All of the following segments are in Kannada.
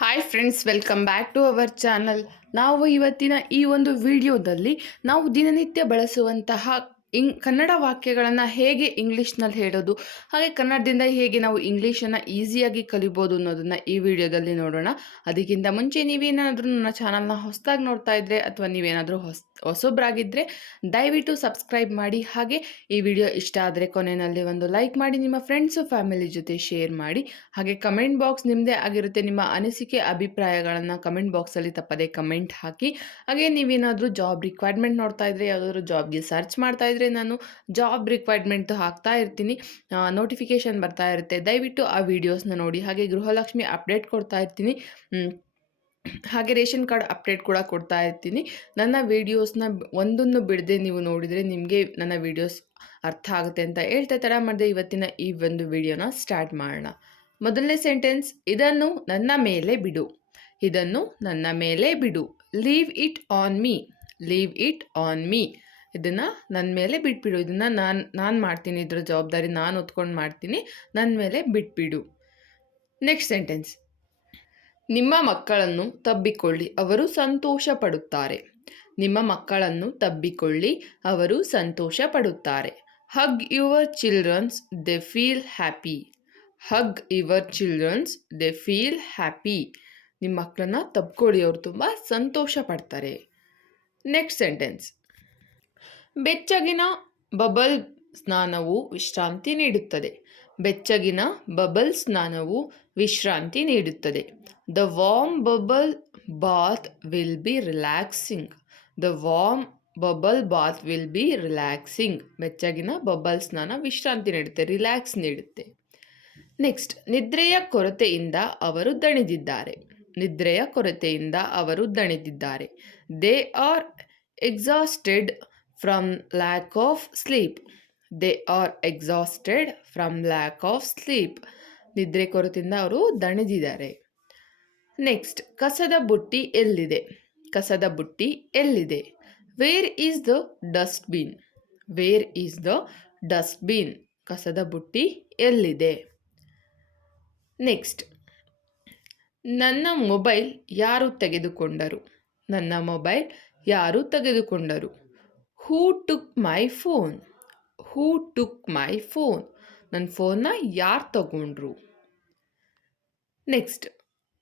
Hi friends, welcome back to our channel. ನಾವು ಇವತ್ತಿನ ಈ ಒಂದು ವಿಡಿಯೋದಲ್ಲಿ ನಾವು ದಿನನಿತ್ಯ ಬಳಸುವಂತಹ ಕನ್ನಡ ವಾಕ್ಯಗಳನ್ನು ಹೇಗೆ ಇಂಗ್ಲೀಷ್ನಲ್ಲಿ ಹೇಳೋದು, ಹಾಗೆ ಕನ್ನಡದಿಂದ ಹೇಗೆ ನಾವು ಇಂಗ್ಲೀಷನ್ನು ಈಸಿಯಾಗಿ ಕಲಿಬೋದು ಅನ್ನೋದನ್ನು ಈ ವಿಡಿಯೋದಲ್ಲಿ ನೋಡೋಣ. ಅದಕ್ಕಿಂತ ಮುಂಚೆ ನೀವೇನಾದರೂ ನನ್ನ ಚಾನಲ್ನ ಹೊಸದಾಗಿ ನೋಡ್ತಾ ಇದ್ದರೆ ಅಥವಾ ನೀವೇನಾದರೂ ಹೊಸೊಬ್ಬರಾಗಿದ್ದರೆ ದಯವಿಟ್ಟು ಸಬ್ಸ್ಕ್ರೈಬ್ ಮಾಡಿ. ಹಾಗೆ ಈ ವಿಡಿಯೋ ಇಷ್ಟ ಆದರೆ ಕೊನೆಯಲ್ಲಿ ಒಂದು ಲೈಕ್ ಮಾಡಿ, ನಿಮ್ಮ ಫ್ರೆಂಡ್ಸು ಫ್ಯಾಮಿಲಿ ಜೊತೆ ಶೇರ್ ಮಾಡಿ. ಹಾಗೆ ಕಮೆಂಟ್ ಬಾಕ್ಸ್ ನಿಮ್ಮದೇ ಆಗಿರುತ್ತೆ. ನಿಮ್ಮ ಅನಿಸಿಕೆ ಅಭಿಪ್ರಾಯಗಳನ್ನು ಕಮೆಂಟ್ ಬಾಕ್ಸಲ್ಲಿ ತಪ್ಪದೆ ಕಮೆಂಟ್ ಹಾಕಿ. ಹಾಗೆ ನೀವೇನಾದರೂ ಜಾಬ್ ರಿಕ್ವೈರ್ಮೆಂಟ್ ನೋಡ್ತಾ ಇದ್ದರೆ, ಯಾವುದಾದ್ರೂ ಜಾಬ್ಗೆ ಸರ್ಚ್ ಮಾಡ್ತಾ ಇದ್ದರೆ, ನಾನು ಜಾಬ್ ರಿಕ್ವೈರ್ಮೆಂಟ್ ಹಾಕ್ತಾ ಇರ್ತೀನಿ, ನೋಟಿಫಿಕೇಷನ್ ಬರ್ತಾ ಇರುತ್ತೆ. ದಯವಿಟ್ಟು ಆ ವಿಡಿಯೋಸ್ನ ನೋಡಿ. ಹಾಗೆ ಗೃಹಲಕ್ಷ್ಮಿ ಅಪ್ಡೇಟ್ ಕೊಡ್ತಾ ಇರ್ತೀನಿ, ಹಾಗೆ ರೇಷನ್ ಕಾರ್ಡ್ ಅಪ್ಡೇಟ್ ಕೂಡ ಕೊಡ್ತಾ ಇರ್ತೀನಿ. ನನ್ನ ವೀಡಿಯೋಸ್ನ ಒಂದನ್ನು ಬಿಡದೆ ನೀವು ನೋಡಿದರೆ ನಿಮಗೆ ನನ್ನ ವೀಡಿಯೋಸ್ ಅರ್ಥ ಆಗುತ್ತೆ ಅಂತ ಹೇಳ್ತಾ ತಡ ಮಾಡಿದೆ ಇವತ್ತಿನ ಈ ಒಂದು ವಿಡಿಯೋನ ಸ್ಟಾರ್ಟ್ ಮಾಡೋಣ. ಮೊದಲನೇ ಸೆಂಟೆನ್ಸ್, ಇದನ್ನು ನನ್ನ ಮೇಲೆ ಬಿಡು. ಇದನ್ನು ನನ್ನ ಮೇಲೆ ಬಿಡು. Leave it on me. Leave it on me. ಇದನ್ನು ನನ್ನ ಮೇಲೆ ಬಿಟ್ಬಿಡು. ಇದನ್ನು ನಾನು ಮಾಡ್ತೀನಿ, ಇದರ ಜವಾಬ್ದಾರಿ ನಾನು ಹೊತ್ಕೊಂಡು ಮಾಡ್ತೀನಿ, ನನ್ನ ಮೇಲೆ ಬಿಟ್ಬಿಡು. ನೆಕ್ಸ್ಟ್ ಸೆಂಟೆನ್ಸ್, ನಿಮ್ಮ ಮಕ್ಕಳನ್ನು ತಬ್ಬಿಕೊಳ್ಳಿ, ಅವರು ಸಂತೋಷ ಪಡುತ್ತಾರೆ. ನಿಮ್ಮ ಮಕ್ಕಳನ್ನು ತಬ್ಬಿಕೊಳ್ಳಿ, ಅವರು ಸಂತೋಷ ಪಡುತ್ತಾರೆ. Hug your childrens, they feel happy. Hug your childrens, they feel happy. ನಿಮ್ಮ ಮಕ್ಕಳನ್ನ ತಬ್ಕೊಳ್ಳಿ, ಅವರು ತುಂಬ ಸಂತೋಷ ಪಡ್ತಾರೆ. ನೆಕ್ಸ್ಟ್ ಸೆಂಟೆನ್ಸ್, ಬೆಚ್ಚಗಿನ ಬಬಲ್ ಸ್ನಾನವು ವಿಶ್ರಾಂತಿ ನೀಡುತ್ತದೆ. ಬೆಚ್ಚಗಿನ ಬಬಲ್ ಸ್ನಾನವು ವಿಶ್ರಾಂತಿ ನೀಡುತ್ತದೆ. The warm bubble bath will be relaxing. The warm bubble bath will be relaxing. ಬೆಚ್ಚಗಿನ ಬಬಲ್ ಸ್ನಾನ ವಿಶ್ರಾಂತಿ ನೀಡುತ್ತೆ, ರಿಲ್ಯಾಕ್ಸ್ ನೀಡುತ್ತೆ. ನೆಕ್ಸ್ಟ್, ನಿದ್ರೆಯ ಕೊರತೆಯಿಂದ ಅವರು ದಣಿದಿದ್ದಾರೆ. ನಿದ್ರೆಯ ಕೊರತೆಯಿಂದ ಅವರು ದಣಿದಿದ್ದಾರೆ. They are exhausted from lack of sleep. They are exhausted from lack of sleep. ನಿದ್ರೆ ಕೊರತೆಯಿಂದ ಅವರು ದಣಿದಿದ್ದಾರೆ. ನೆಕ್ಸ್ಟ್, ಕಸದ ಬುಟ್ಟಿ ಎಲ್ಲಿದೆ. ಕಸದ ಬುಟ್ಟಿ ಎಲ್ಲಿದೆ. Where is the dustbin. Where is the dustbin. ಕಸದ ಬುಟ್ಟಿ ಎಲ್ಲಿದೆ. ನೆಕ್ಸ್ಟ್, ನನ್ನ ಮೊಬೈಲ್ ಯಾರು ತೆಗೆದುಕೊಂಡರು. ನನ್ನ ಮೊಬೈಲ್ ಯಾರು ತೆಗೆದುಕೊಂಡರು. Who took my phone. Who took my phone. ನನ್ನ ಫೋನ್ನ ಯಾರು ತಗೊಂಡ್ರು. ನೆಕ್ಸ್ಟ್,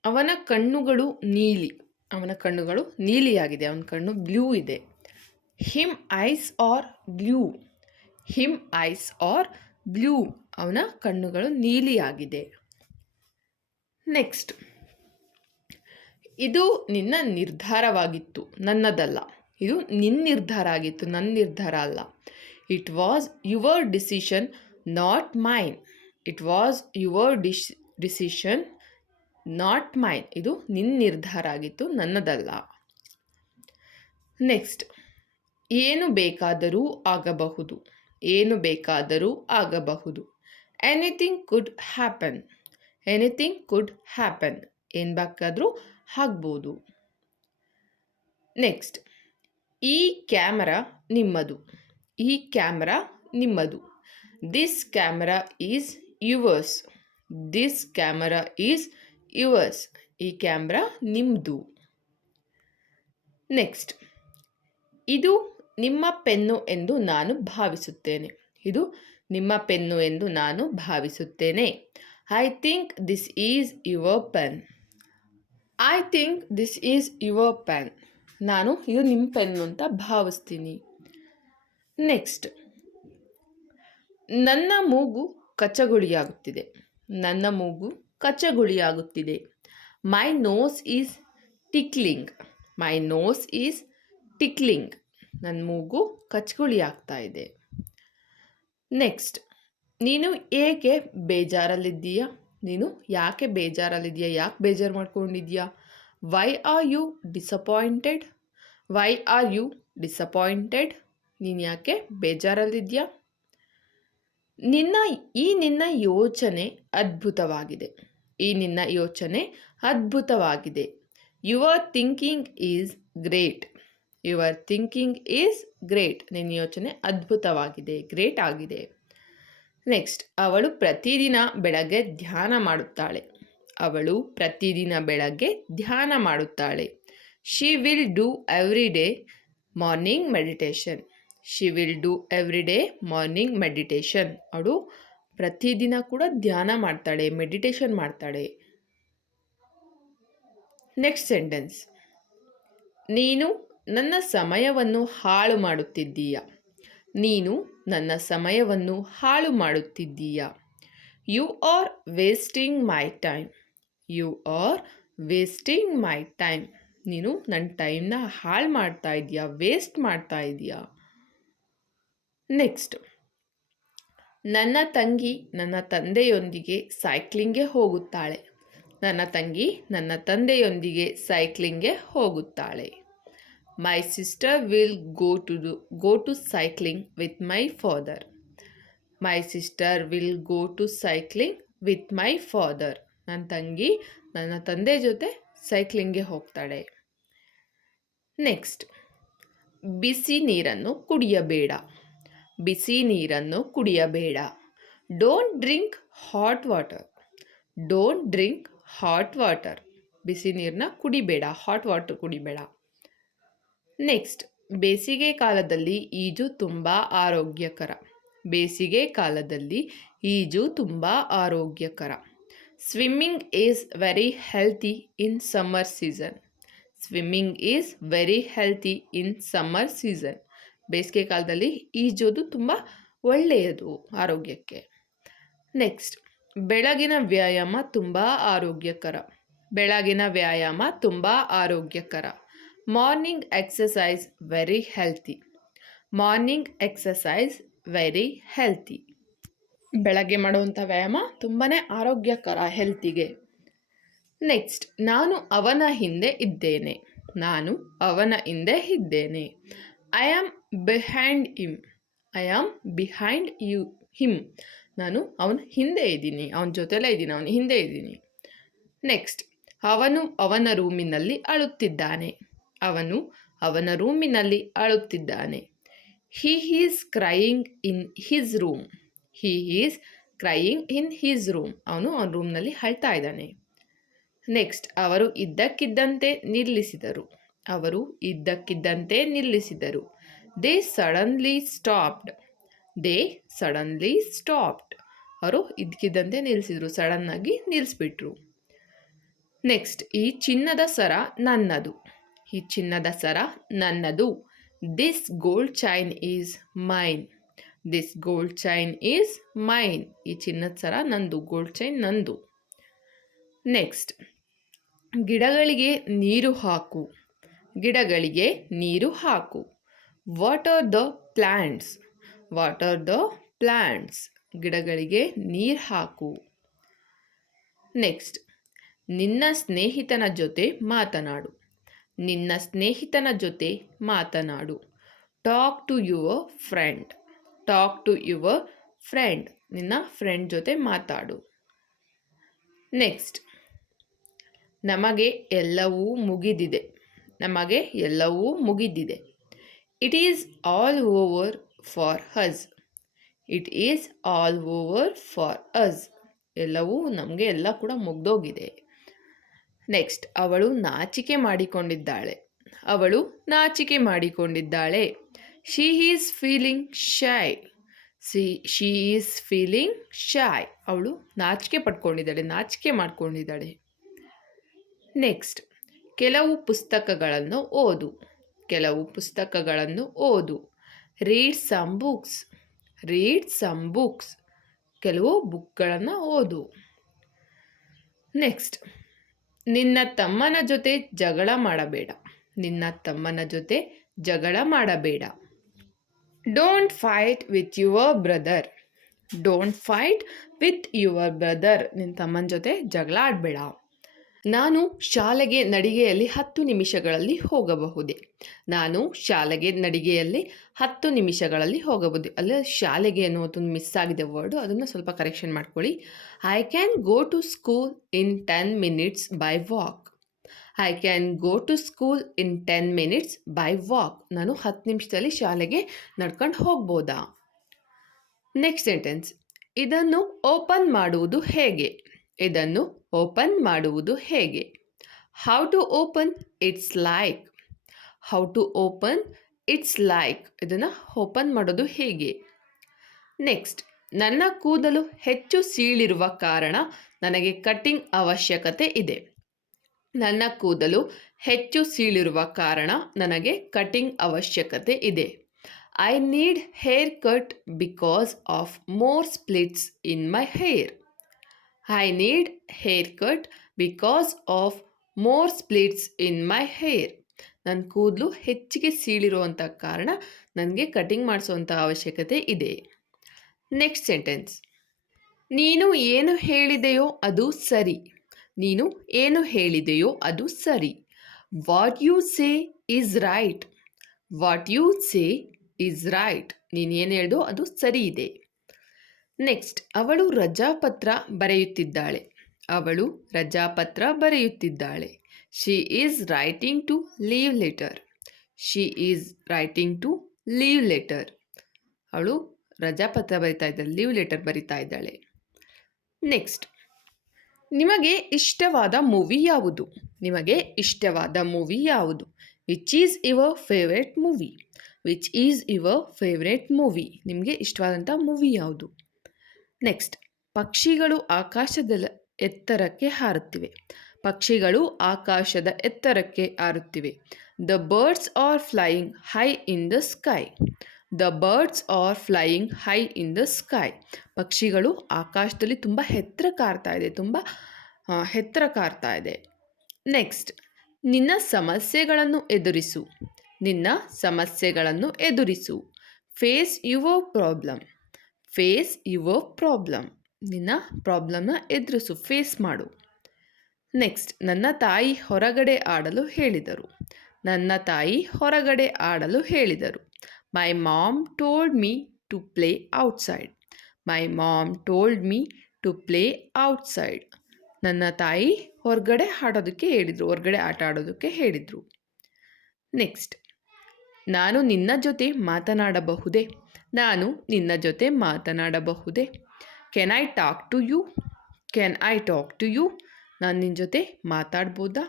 ಅವನ ಕಣ್ಣುಗಳು ನೀಲಿ. ಅವನ ಕಣ್ಣುಗಳು ನೀಲಿಯಾಗಿದೆ, ಅವನ ಕಣ್ಣು ಬ್ಲೂ ಇದೆ. Him eyes are blue. Him eyes are blue. ಅವನ ಕಣ್ಣುಗಳು ನೀಲಿಯಾಗಿದೆ. ನೆಕ್ಸ್ಟ್, ಇದು ನಿನ್ನ ನಿರ್ಧಾರವಾಗಿತ್ತು, ನನ್ನದಲ್ಲ. ಇದು ನಿನ್ನ ನಿರ್ಧಾರ ಆಗಿತ್ತು, ನನ್ನ ನಿರ್ಧಾರ ಅಲ್ಲ. It was your decision, not mine. It was your decision, not mine. ಇದು ನಿನ್ನ ನಿರ್ಧಾರ ಆಗಿತ್ತು, ನನ್ನದಲ್ಲ. ನೆಕ್ಸ್ಟ್, ಏನು ಬೇಕಾದರೂ ಆಗಬಹುದು. ಏನು ಬೇಕಾದರೂ ಆಗಬಹುದು. ಎನಿಥಿಂಗ್ ಕುಡ್ ಹ್ಯಾಪನ್. ಎನಿಥಿಂಗ್ ಕುಡ್ ಹ್ಯಾಪನ್. ಏನು ಬೇಕಾದರೂ ಆಗ್ಬೋದು. ನೆಕ್ಸ್ಟ್, ಈ ಕ್ಯಾಮರಾ ನಿಮ್ಮದು. ಈ ಕ್ಯಾಮರಾ ನಿಮ್ಮದು. This camera is yours. This camera is yours. ಈ ಕ್ಯಾಮ್ರಾ ನಿಮ್ಮದು. ನೆಕ್ಸ್ಟ್, ಇದು ನಿಮ್ಮ ಪೆನ್ನು ಎಂದು ನಾನು ಭಾವಿಸುತ್ತೇನೆ. ಇದು ನಿಮ್ಮ ಪೆನ್ನು ಎಂದು ನಾನು ಭಾವಿಸುತ್ತೇನೆ. I think this is your pen. I think this is your pen. ನಾನು ಇದು ನಿಮ್ಮ ಪೆನ್ನು ಅಂತ ಭಾವಿಸ್ತೀನಿ. ನೆಕ್ಸ್ಟ್, ನನ್ನ ಮೂಗು ಕಚ್ಚಗುಳಿಯಾಗುತ್ತಿದೆ. ನನ್ನ ಮೂಗು ಕಚ್ಚಗುಳಿಯಾಗುತ್ತಿದೆ. My nose is tickling. My nose is tickling. ನನ್ನ ಮೂಗು ಕಚ್ಚಗುಳಿ ಆಗ್ತಾ ಇದೆ. ನೆಕ್ಸ್ಟ್, ನೀನು ಏಕೆ ಬೇಜಾರಲ್ಲಿದ್ದೀಯಾ. ನೀನು ಯಾಕೆ ಬೇಜಾರಲ್ಲಿದ್ದೀಯಾ, ಯಾಕೆ ಬೇಜಾರು ಮಾಡ್ಕೊಂಡಿದ್ದೀಯಾ. Why are you disappointed. Why are you disappointed. ನೀನು ಯಾಕೆ ಬೇಜಾರಲ್ಲಿದ್ದೀಯಾ. ನಿನ್ನ ಯೋಚನೆ ಅದ್ಭುತವಾಗಿದೆ. ಈ ನಿನ್ನ ಯೋಚನೆ ಅದ್ಭುತವಾಗಿದೆ. Your thinking is great. Your thinking is great. ನಿನ್ನ ಯೋಚನೆ ಅದ್ಭುತವಾಗಿದೆ, ಗ್ರೇಟ್ ಆಗಿದೆ. ನೆಕ್ಸ್ಟ್, ಅವಳು ಪ್ರತಿದಿನ ಬೆಳಗ್ಗೆ ಧ್ಯಾನ ಮಾಡುತ್ತಾಳೆ. ಅವಳು ಪ್ರತಿದಿನ ಬೆಳಗ್ಗೆ ಧ್ಯಾನ ಮಾಡುತ್ತಾಳೆ. She will do every day morning meditation. She will do every day morning meditation. ಅವಳು ಪ್ರತಿದಿನ ಕೂಡ ಧ್ಯಾನ ಮಾಡ್ತಾಳೆ, ಮೆಡಿಟೇಷನ್ ಮಾಡ್ತಾಳೆ. Next sentence. ನೀನು ನನ್ನ ಸಮಯವನ್ನು ಹಾಳು ಮಾಡುತ್ತಿದ್ದೀಯ. ನೀನು ನನ್ನ ಸಮಯವನ್ನು ಹಾಳು ಮಾಡುತ್ತಿದ್ದೀಯ. You are wasting my time. You are wasting my time. ನೀನು ನನ್ನ ಟೈಮ್ನ ಹಾಳು ಮಾಡ್ತಾ ಇದೀಯಾ, ವೇಸ್ಟ್ ಮಾಡ್ತಾ ಇದೀಯಾ. ನೆಕ್ಸ್ಟ್. ನನ್ನ ತಂಗಿ ನನ್ನ ತಂದೆಯೊಂದಿಗೆ ಸೈಕ್ಲಿಂಗ್ಗೆ ಹೋಗುತ್ತಾಳೆ. ನನ್ನ ತಂಗಿ ನನ್ನ ತಂದೆಯೊಂದಿಗೆ ಸೈಕ್ಲಿಂಗ್ಗೆ ಹೋಗುತ್ತಾಳೆ. My sister will go to cycling with my father. My sister will go to cycling with my father. ನನ್ನ ತಂಗಿ ನನ್ನ ತಂದೆ ಜೊತೆ ಸೈಕ್ಲಿಂಗ್ಗೆ ಹೋಗ್ತಾಳೆ. ನೆಕ್ಸ್ಟ್. ಬಿಸಿ ನೀರನ್ನು ಕುಡಿಯಬೇಡ. ಬಿಸಿ ನೀರನ್ನು ಕುಡಿಯಬೇಡ. Don't drink hot water. Don't drink hot water. ಬಿಸಿ ನೀರನ್ನ ಕುಡಿಬೇಡ, ಹಾಟ್ ವಾಟರ್ ಕುಡಿಬೇಡ. ನೆಕ್ಸ್ಟ್. ಬೇಸಿಗೆ ಕಾಲದಲ್ಲಿ ಈಜು ತುಂಬ ಆರೋಗ್ಯಕರ. ಬೇಸಿಗೆ ಕಾಲದಲ್ಲಿ ಈಜು ತುಂಬ ಆರೋಗ್ಯಕರ. Swimming is very healthy in summer season. Swimming is very healthy in summer season. ಬೇಸಿಗೆ ಕಾಲದಲ್ಲಿ ಈಜೋದು ತುಂಬ ಒಳ್ಳೆಯದು ಆರೋಗ್ಯಕ್ಕೆ. ನೆಕ್ಸ್ಟ್. ಬೆಳಗಿನ ವ್ಯಾಯಾಮ ತುಂಬ ಆರೋಗ್ಯಕರ. ಬೆಳಗಿನ ವ್ಯಾಯಾಮ ತುಂಬ ಆರೋಗ್ಯಕರ. Morning exercise very healthy. Morning exercise very healthy. ಬೆಳಗ್ಗೆ ಮಾಡುವಂಥ ವ್ಯಾಯಾಮ ತುಂಬಾ ಆರೋಗ್ಯಕರ ಹೆಲ್ತಿಗೆ. ನೆಕ್ಸ್ಟ್. ನಾನು ಅವನ ಹಿಂದೆ ಇದ್ದೇನೆ. ನಾನು ಅವನ ಹಿಂದೆ ಇದ್ದೇನೆ. I am behind him. I am behind him. ನಾನು ಅವನ ಹಿಂದೆ ಇದ್ದೀನಿ, ಅವನ ಜೊತೆಲೇ ಇದ್ದೀನಿ, ಅವನ ಹಿಂದೆ ಇದ್ದೀನಿ. ನೆಕ್ಸ್ಟ್. ಅವನು ಅವನ ರೂಮಿನಲ್ಲಿ ಅಳುತ್ತಿದ್ದಾನೆ. ಅವನು ಅವನ ರೂಮಿನಲ್ಲಿ ಅಳುತ್ತಿದ್ದಾನೆ. He is crying in his room. He is crying in his room. ಅವನು ಅವನ ರೂಮ್ನಲ್ಲಿ ಅಳ್ತಾ ಇದ್ದಾನೆ. ನೆಕ್ಸ್ಟ್. ಅವರು ಇದ್ದಕ್ಕಿದ್ದಂತೆ ನಿಲ್ಲಿಸಿದರು. ಅವರು ಇದ್ದಕ್ಕಿದ್ದಂತೆ ನಿಲ್ಲಿಸಿದರು. They suddenly stopped. They suddenly stopped. ಅವರು ಇದ್ದಕ್ಕಿದ್ದಂತೆ ನಿಲ್ಲಿಸಿದರು, ಸಡನ್ನಾಗಿ ನಿಲ್ಲಿಸ್ಬಿಟ್ರು. ನೆಕ್ಸ್ಟ್. ಈ ಚಿನ್ನದ ಸರ ನನ್ನದು. ಈ ಚಿನ್ನದ ಸರ ನನ್ನದು. This gold chain is mine. This gold chain is mine. ಈ ಚಿನ್ನದ ಸರ ನಂದು, ಗೋಲ್ಡ್ ಚೈನ್ ನಂದು. ನೆಕ್ಸ್ಟ್. ಗಿಡಗಳಿಗೆ ನೀರು ಹಾಕು. ಗಿಡಗಳಿಗೆ ನೀರು ಹಾಕು. Water the plants. Water the plants. ಗಿಡಗಳಿಗೆ ನೀರು ಹಾಕು. ನೆಕ್ಸ್ಟ್. ನಿನ್ನ ಸ್ನೇಹಿತನ ಜೊತೆ ಮಾತನಾಡು. ನಿನ್ನ ಸ್ನೇಹಿತನ ಜೊತೆ ಮಾತನಾಡು. Talk to your friend. Talk to your friend. ನಿನ್ನ ಫ್ರೆಂಡ್ ಜೊತೆ ಮಾತಾಡು. ನೆಕ್ಸ್ಟ್. ನಮಗೆ ಎಲ್ಲವೂ ಮುಗಿದಿದೆ. ನಮಗೆ ಎಲ್ಲವೂ ಮುಗಿದಿದೆ. It is all over for us. It is all over for us. ಎಲ್ಲವೂ ನಮಗೆ ಎಲ್ಲ ಕೂಡ ಮುಗ್ದೋಗಿದೆ. ನೆಕ್ಸ್ಟ್. ಅವಳು ನಾಚಿಕೆ ಮಾಡಿಕೊಂಡಿದ್ದಾಳೆ. ಅವಳು ನಾಚಿಕೆ ಮಾಡಿಕೊಂಡಿದ್ದಾಳೆ. She is feeling shy. She is feeling shy. ಅವಳು ನಾಚಿಕೆ ಪಡ್ಕೊಂಡಿದ್ದಾಳೆ, ನಾಚಿಕೆ ಮಾಡ್ಕೊಂಡಿದ್ದಾಳೆ. ನೆಕ್ಸ್ಟ್. ಕೆಲವು ಪುಸ್ತಕಗಳನ್ನು ಓದು. ಕೆಲವು ಪುಸ್ತಕಗಳನ್ನು ಓದು. Read some books. Read some books. ಕೆಲವು ಬುಕ್ಗಳನ್ನು ಓದು. ನೆಕ್ಸ್ಟ್. ನಿನ್ನ ತಮ್ಮನ ಜೊತೆ ಜಗಳ ಮಾಡಬೇಡ. ನಿನ್ನ ತಮ್ಮನ ಜೊತೆ ಜಗಳ ಮಾಡಬೇಡ. Don't fight with your brother. Don't fight with your brother. ನಿನ್ನ ತಮ್ಮನ ಜೊತೆ ಜಗಳ ಆಡಬೇಡ. ನಾನು ಶಾಲೆಗೆ ನಡಿಗೆಯಲ್ಲಿ 10 ನಿಮಿಷಗಳಲ್ಲಿ ಹೋಗಬಹುದೇ. ನಾನು ಶಾಲೆಗೆ ನಡಿಗೆಯಲ್ಲಿ 10 ನಿಮಿಷಗಳಲ್ಲಿ ಹೋಗಬಹುದು. ಅಲ್ಲ, ಶಾಲೆಗೆ ಅನ್ನೋದು ಮಿಸ್ ಆಗಿದೆ ವರ್ಡು, ಅದನ್ನು ಸ್ವಲ್ಪ ಕರೆಕ್ಷನ್ ಮಾಡ್ಕೊಳ್ಳಿ. I can go to school in 10 minutes by walk. I can go to school in 10 minutes by walk. ನಾನು 10 ನಿಮಿಷದಲ್ಲಿ ಶಾಲೆಗೆ ನಡ್ಕೊಂಡು ಹೋಗ್ಬೋದಾ. Next sentence. ಇದನ್ನು ಓಪನ್ ಮಾಡುವುದು ಹೇಗೆ. ಇದನ್ನು ಓಪನ್ ಮಾಡುವುದು ಹೇಗೆ? How to open? It's like. How to open? It's like. ಇದನ್ನು ಓಪನ್ ಮಾಡೋದು ಹೇಗೆ? ನೆಕ್ಸ್ಟ್, ನನ್ನ ಕೂದಲು ಹೆಚ್ಚು ಸೀಳಿರುವ ಕಾರಣ ನನಗೆ ಕಟಿಂಗ್ ಅವಶ್ಯಕತೆ ಇದೆ. ನನ್ನ ಕೂದಲು ಹೆಚ್ಚು ಸೀಳಿರುವ ಕಾರಣ ನನಗೆ ಕಟಿಂಗ್ ಅವಶ್ಯಕತೆ ಇದೆ. I need hair cut because of more splits in my hair. I need hair cut because of more splits in my hair. ನನ್ನ ಕೂದಲು ಹೆಚ್ಚಿಗೆ ಸೀಳಿರುವಂಥ ಕಾರಣ ನನಗೆ ಕಟಿಂಗ್ ಮಾಡಿಸುವಂಥ ಅವಶ್ಯಕತೆ ಇದೆ. ನೆಕ್ಸ್ಟ್ ಸೆಂಟೆನ್ಸ್, ನೀನು ಏನು ಹೇಳಿದೆಯೋ ಅದು ಸರಿ. ನೀನು ಏನು ಹೇಳಿದೆಯೋ ಅದು ಸರಿ. What you say is right. What you say is right. ನೀನು ಏನು ಹೇಳ್ದೋ ಅದು ಸರಿ ಇದೆ. ನೆಕ್ಸ್ಟ್, ಅವಳು ರಜಾಪತ್ರ ಬರೆಯುತ್ತಿದ್ದಾಳೆ. ಅವಳು ರಜಾಪತ್ರ ಬರೆಯುತ್ತಿದ್ದಾಳೆ. She is writing to leave letter. She is writing to leave letter. ಅವಳು ರಜಾಪತ್ರ ಬರಿತಾ ಇದ್ದಾಳೆ, ಲೀವ್ ಲೆಟರ್ ಬರಿತಾ ಇದ್ದಾಳೆ. ನೆಕ್ಸ್ಟ್, ನಿಮಗೆ ಇಷ್ಟವಾದ ಮೂವಿ ಯಾವುದು? ನಿಮಗೆ ಇಷ್ಟವಾದ ಮೂವಿ ಯಾವುದು? Which is your favourite movie? Which is your favourite movie? ನಿಮಗೆ ಇಷ್ಟವಾದಂಥ ಮೂವಿ ಯಾವುದು? ನೆಕ್ಸ್ಟ್, ಪಕ್ಷಿಗಳು ಆಕಾಶದ ಎತ್ತರಕ್ಕೆ ಹಾರುತ್ತಿವೆ. ಪಕ್ಷಿಗಳು ಆಕಾಶದ ಎತ್ತರಕ್ಕೆ ಹಾರುತ್ತಿವೆ. The birds are flying high in the sky. The birds are flying high in the sky. ಪಕ್ಷಿಗಳು ಆಕಾಶದಲ್ಲಿ ತುಂಬ ಎತ್ತರಕ್ಕೆ ಹಾರ್ತಾ ಇದೆ, ತುಂಬ ಎತ್ತರಕ್ಕೆ ಹಾರ್ತಾ ಇದೆ. ನೆಕ್ಸ್ಟ್, ನಿನ್ನ ಸಮಸ್ಯೆಗಳನ್ನು ಎದುರಿಸು. ನಿನ್ನ ಸಮಸ್ಯೆಗಳನ್ನು ಎದುರಿಸು. Face your problem. Face your problem. ನಿನ್ನ ಪ್ರಾಬ್ಲಮ್ನ ಎದುರಿಸು, ಫೇಸ್ ಮಾಡು. ನೆಕ್ಸ್ಟ್, ನನ್ನ ತಾಯಿ ಹೊರಗಡೆ ಆಡಲು ಹೇಳಿದರು. ನನ್ನ ತಾಯಿ ಹೊರಗಡೆ ಆಡಲು ಹೇಳಿದರು. My mom told me to play outside. My mom told me to play outside. ನನ್ನ ತಾಯಿ ಹೊರಗಡೆ ಆಡೋದಕ್ಕೆ ಹೇಳಿದರು, ಹೊರಗಡೆ ಆಟ ಆಡೋದಕ್ಕೆ ಹೇಳಿದರು. ನೆಕ್ಸ್ಟ್, ನಾನು ನಿನ್ನ ಜೊತೆ ಮಾತನಾಡಬಹುದೇ? ನಾನು ನಿನ್ನ ಜೊತೆ ಮಾತನಾಡಬಹುದೇ? Can I talk to you? Can I talk to you? ನಾನು ನಿನ್ನ ಜೊತೆ ಮಾತಾಡ್ಬೋದಾ?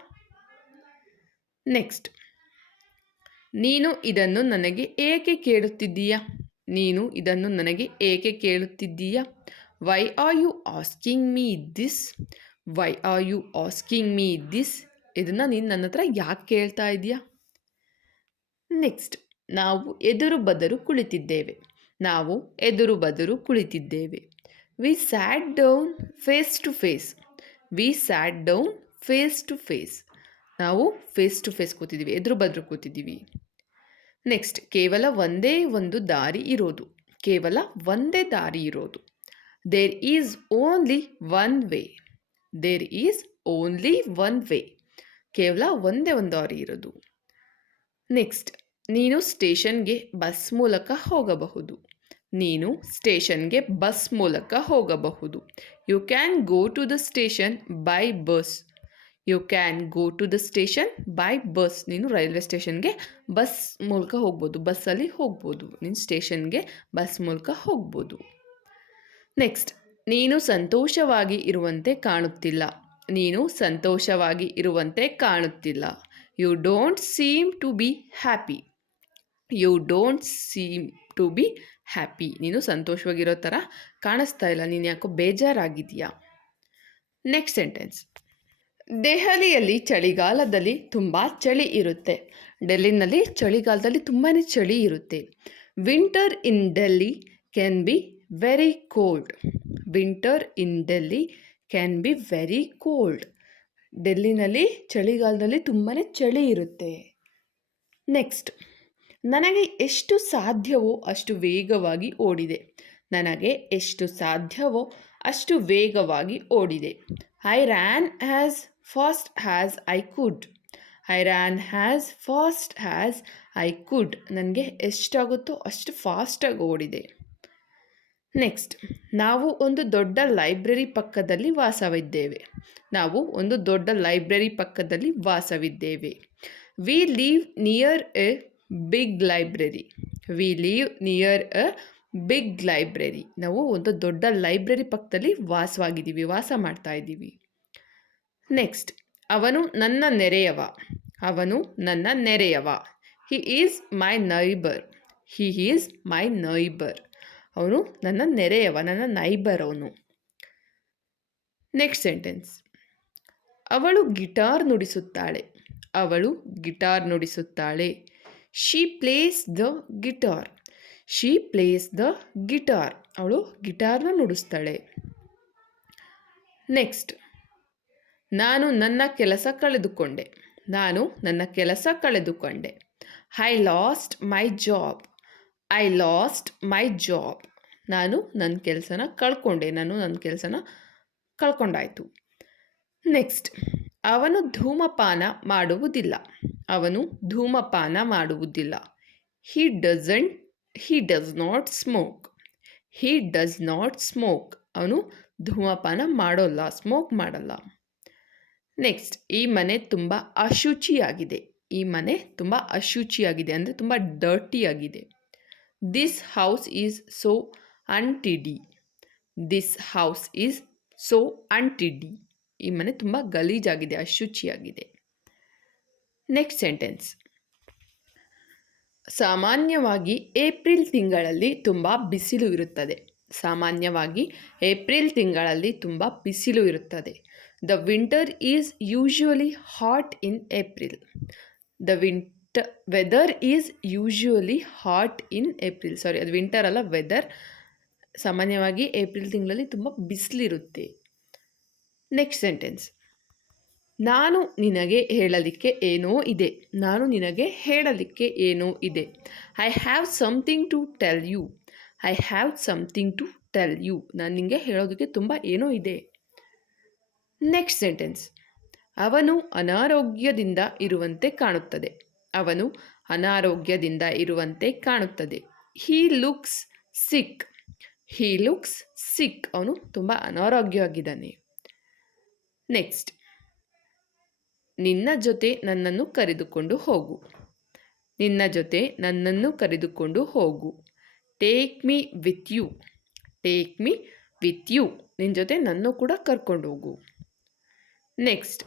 ನೆಕ್ಸ್ಟ್, ನೀನು ಇದನ್ನು ನನಗೆ ಏಕೆ ಕೇಳುತ್ತಿದ್ದೀಯಾ? ನೀನು ಇದನ್ನು ನನಗೆ ಏಕೆ ಕೇಳುತ್ತಿದ್ದೀಯಾ? Why are you asking me this? Why are you asking me this? ಇದನ್ನು ನೀನು ನನ್ನ ಹತ್ರ ಯಾಕೆ ಕೇಳ್ತಾ ಇದೆಯಾ? ನೆಕ್ಸ್ಟ್, ನಾವು ಎದುರು ಬದರು ಕುಳಿತಿದ್ದೇವೆ. ನಾವು ಎದುರು ಬದರು ಕುಳಿತಿದ್ದೇವೆ. We sat down face to face. We sat down face to face. ನಾವು ಫೇಸ್ ಟು ಫೇಸ್ ಕೂತಿದ್ದೀವಿ, ಎದುರು ಬದರು ಕೂತಿದ್ದೀವಿ. ನೆಕ್ಸ್ಟ್, ಕೇವಲ ಒಂದೇ ಒಂದು ದಾರಿ ಇರೋದು. ಕೇವಲ ಒಂದೇ ದಾರಿ ಇರೋದು. There is only one way. There is only one way. ಕೇವಲ ಒಂದೇ ಒಂದು ದಾರಿ ಇರೋದು. ನೆಕ್ಸ್ಟ್, ನೀನು ಸ್ಟೇಷನ್ಗೆ ಬಸ್ ಮೂಲಕ ಹೋಗಬಹುದು. ನೀನು ಸ್ಟೇಷನ್ಗೆ ಬಸ್ ಮೂಲಕ ಹೋಗಬಹುದು. You can go to the station by bus. You can go to the station by bus. ನೀನು ರೈಲ್ವೆ ಸ್ಟೇಷನ್ಗೆ ಬಸ್ ಮೂಲಕ ಹೋಗ್ಬೋದು, ಬಸ್ಸಲ್ಲಿ ಹೋಗ್ಬೋದು. ನೀನು ಸ್ಟೇಷನ್ಗೆ ಬಸ್ ಮೂಲಕ ಹೋಗ್ಬೋದು. ನೆಕ್ಸ್ಟ್, ನೀನು ಸಂತೋಷವಾಗಿ ಇರುವಂತೆ ಕಾಣುತ್ತಿಲ್ಲ. ನೀನು ಸಂತೋಷವಾಗಿ ಇರುವಂತೆ ಕಾಣುತ್ತಿಲ್ಲ. You don't seem to be happy. You don't seem to be happy. ನೀನು ಸಂತೋಷವಾಗಿರೋ ಥರ ಕಾಣಿಸ್ತಾ ಇಲ್ಲ, ನೀನು ಯಾಕೋ ಬೇಜಾರಾಗಿದೆಯಾ? ನೆಕ್ಸ್ಟ್ ಸೆಂಟೆನ್ಸ್, ದೆಹಲಿಯಲ್ಲಿ ಚಳಿಗಾಲದಲ್ಲಿ ತುಂಬ ಚಳಿ ಇರುತ್ತೆ. ಡೆಲ್ಲಿನಲ್ಲಿ ಚಳಿಗಾಲದಲ್ಲಿ ತುಂಬಾ ಚಳಿ ಇರುತ್ತೆ. Winter in Delhi can be very cold. Winter in Delhi can be very cold. ಡೆಲ್ಲಿನಲ್ಲಿ ಚಳಿಗಾಲದಲ್ಲಿ ತುಂಬಾ ಚಳಿ ಇರುತ್ತೆ. ನೆಕ್ಸ್ಟ್, ನನಗೆ ಎಷ್ಟು ಸಾಧ್ಯವೋ ಅಷ್ಟು ವೇಗವಾಗಿ ಓಡಿದೆ. ನನಗೆ ಎಷ್ಟು ಸಾಧ್ಯವೋ ಅಷ್ಟು ವೇಗವಾಗಿ ಓಡಿದೆ. I ran as fast as I could. I ran as fast as I could. ನನಗೆ ಎಷ್ಟಾಗುತ್ತೋ ಅಷ್ಟು ಫಾಸ್ಟಾಗಿ ಓಡಿದೆ. ನೆಕ್ಸ್ಟ್, ನಾವು ಒಂದು ದೊಡ್ಡ ಲೈಬ್ರರಿ ಪಕ್ಕದಲ್ಲಿ ವಾಸವಿದ್ದೇವೆ. ನಾವು ಒಂದು ದೊಡ್ಡ ಲೈಬ್ರರಿ ಪಕ್ಕದಲ್ಲಿ ವಾಸವಿದ್ದೇವೆ. We live near a big library. We live near a big library. ನಾವು ಒಂದು ದೊಡ್ಡ ಲೈಬ್ರರಿ ಪಕ್ಕದಲ್ಲಿ ವಾಸ ಮಾಡ್ತಾ ಇದ್ದೀವಿ. ನೆಕ್ಸ್ಟ್, ಅವನು ನನ್ನ ನೆರೆಯವ. ಅವನು ನನ್ನ ನೆರೆಯವ. He is my neighbour. He is my neighbour. ಅವನು ನನ್ನ ನೆರೆಯವ, ನನ್ನ ನೈಬರ್ ಅವನು. ನೆಕ್ಸ್ಟ್ ಸೆಂಟೆನ್ಸ್, ಅವಳು ಗಿಟಾರ್ ನುಡಿಸುತ್ತಾಳೆ. ಅವಳು ಗಿಟಾರ್ ನುಡಿಸುತ್ತಾಳೆ. She plays the guitar. She plays the guitar. ಅವಳು ಗಿಟಾರ್ನ ನುಡಿಸ್ತಾಳೆ. ನೆಕ್ಸ್ಟ್, ನಾನು ನನ್ನ ಕೆಲಸ ಕಳೆದುಕೊಂಡೆ. ನಾನು ನನ್ನ ಕೆಲಸ ಕಳೆದುಕೊಂಡೆ. I lost my job. I lost my job. ನಾನು ನನ್ನ ಕೆಲಸನ ಕಳ್ಕೊಂಡೆ. ನಾನು ನನ್ನ ಕೆಲಸನ ಕಳ್ಕೊಂಡಾಯಿತು. ನೆಕ್ಸ್ಟ್, ಅವನು ಧೂಮಪಾನ ಮಾಡುವುದಿಲ್ಲ. ಅವನು ಧೂಮಪಾನ ಮಾಡುವುದಿಲ್ಲ. He does not smoke. He does not smoke. ಅವನು ಧೂಮಪಾನ ಮಾಡೋಲ್ಲ, ಸ್ಮೋಕ್ ಮಾಡಲ್ಲ. ನೆಕ್ಸ್ಟ್, ಈ ಮನೆ ತುಂಬ ಅಶುಚಿಯಾಗಿದೆ. ಈ ಮನೆ ತುಂಬ ಅಶುಚಿಯಾಗಿದೆ ಅಂದರೆ ತುಂಬ ಡರ್ಟಿಯಾಗಿದೆ. This house is so untidy. This house is so untidy. ಈ ಮನೆ ತುಂಬ ಗಲೀಜಾಗಿದೆ, ಅಶುಚಿಯಾಗಿದೆ. ನೆಕ್ಸ್ಟ್ ಸೆಂಟೆನ್ಸ್, ಸಾಮಾನ್ಯವಾಗಿ ಏಪ್ರಿಲ್ ತಿಂಗಳಲ್ಲಿ ತುಂಬ ಬಿಸಿಲು ಇರುತ್ತದೆ. ಸಾಮಾನ್ಯವಾಗಿ ಏಪ್ರಿಲ್ ತಿಂಗಳಲ್ಲಿ ತುಂಬ ಬಿಸಿಲು ಇರುತ್ತದೆ. The winter is usually hot in April. The weather is usually hot in April. Sorry, ಅದು ವಿಂಟರ್ ಅಲ್ಲ, ವೆದರ್. ಸಾಮಾನ್ಯವಾಗಿ ಏಪ್ರಿಲ್ ತಿಂಗಳಲ್ಲಿ ತುಂಬ ಬಿಸಿಲಿರುತ್ತೆ. ನೆಕ್ಸ್ಟ್ ಸೆಂಟೆನ್ಸ್, ನಾನು ನಿನಗೆ ಹೇಳಲಿಕ್ಕೆ ಏನೋ ಇದೆ. ನಾನು ನಿನಗೆ ಹೇಳಲಿಕ್ಕೆ ಏನೋ ಇದೆ. I have something to tell you. I have something to tell you. ನಾನು ನಿನಗೆ ಹೇಳೋದಕ್ಕೆ ತುಂಬ ಏನೋ ಇದೆ. ನೆಕ್ಸ್ಟ್ ಸೆಂಟೆನ್ಸ್, ಅವನು ಅನಾರೋಗ್ಯದಿಂದ ಇರುವಂತೆ ಕಾಣುತ್ತದೆ. ಅವನು ಅನಾರೋಗ್ಯದಿಂದ ಇರುವಂತೆ ಕಾಣುತ್ತದೆ. ಹೀ ಲುಕ್ಸ್ ಸಿಕ್. ಹೀ ಲುಕ್ಸ್ ಸಿಕ್. ಅವನು ತುಂಬ ಅನಾರೋಗ್ಯವಾಗಿದ್ದಾನೆ. ನೆಕ್ಸ್ಟ್, ನಿನ್ನ ಜೊತೆ ನನ್ನನ್ನು ಕರೆದುಕೊಂಡು ಹೋಗು. ನಿನ್ನ ಜೊತೆ ನನ್ನನ್ನು ಕರೆದುಕೊಂಡು ಹೋಗು. Take me with you. Take me with you. ನಿನ್ನ ಜೊತೆ ನನ್ನ ಕೂಡ ಕರ್ಕೊಂಡು ಹೋಗು. ನೆಕ್ಸ್ಟ್,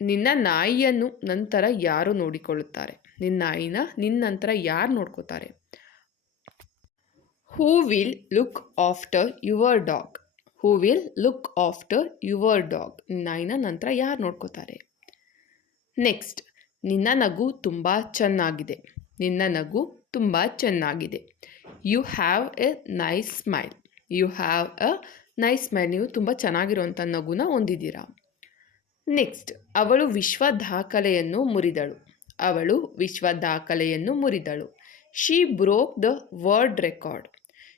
ನಿನ್ನ ನಾಯಿಯನ್ನು ನಂತರ ಯಾರು ನೋಡಿಕೊಳ್ಳುತ್ತಾರೆ. ನಿನ್ನ ನಾಯಿನ ನಿನ್ನ ನಂತರ ಯಾರು ನೋಡ್ಕೋತಾರೆ. Who will look after your dog. Who will look after your dog. ನಿನ್ನ ನಾಯಿನ ನಂತರ ಯಾರು ನೋಡ್ಕೋತಾರೆ. ನೆಕ್ಸ್ಟ್, ನಿನ್ನ ನಗು ತುಂಬ ಚೆನ್ನಾಗಿದೆ. ನಿನ್ನ ನಗು ತುಂಬ ಚೆನ್ನಾಗಿದೆ. You have a nice smile. You have a nice smile. ನೀವು ತುಂಬ ಚೆನ್ನಾಗಿರುವಂಥ ನಗುನ ಹೊಂದಿದ್ದೀರಾ. ನೆಕ್ಸ್ಟ್, ಅವಳು ವಿಶ್ವ ದಾಖಲೆಯನ್ನು ಮುರಿದಳು. ಅವಳು ವಿಶ್ವ ದಾಖಲೆಯನ್ನು ಮುರಿದಳು. She broke the world record.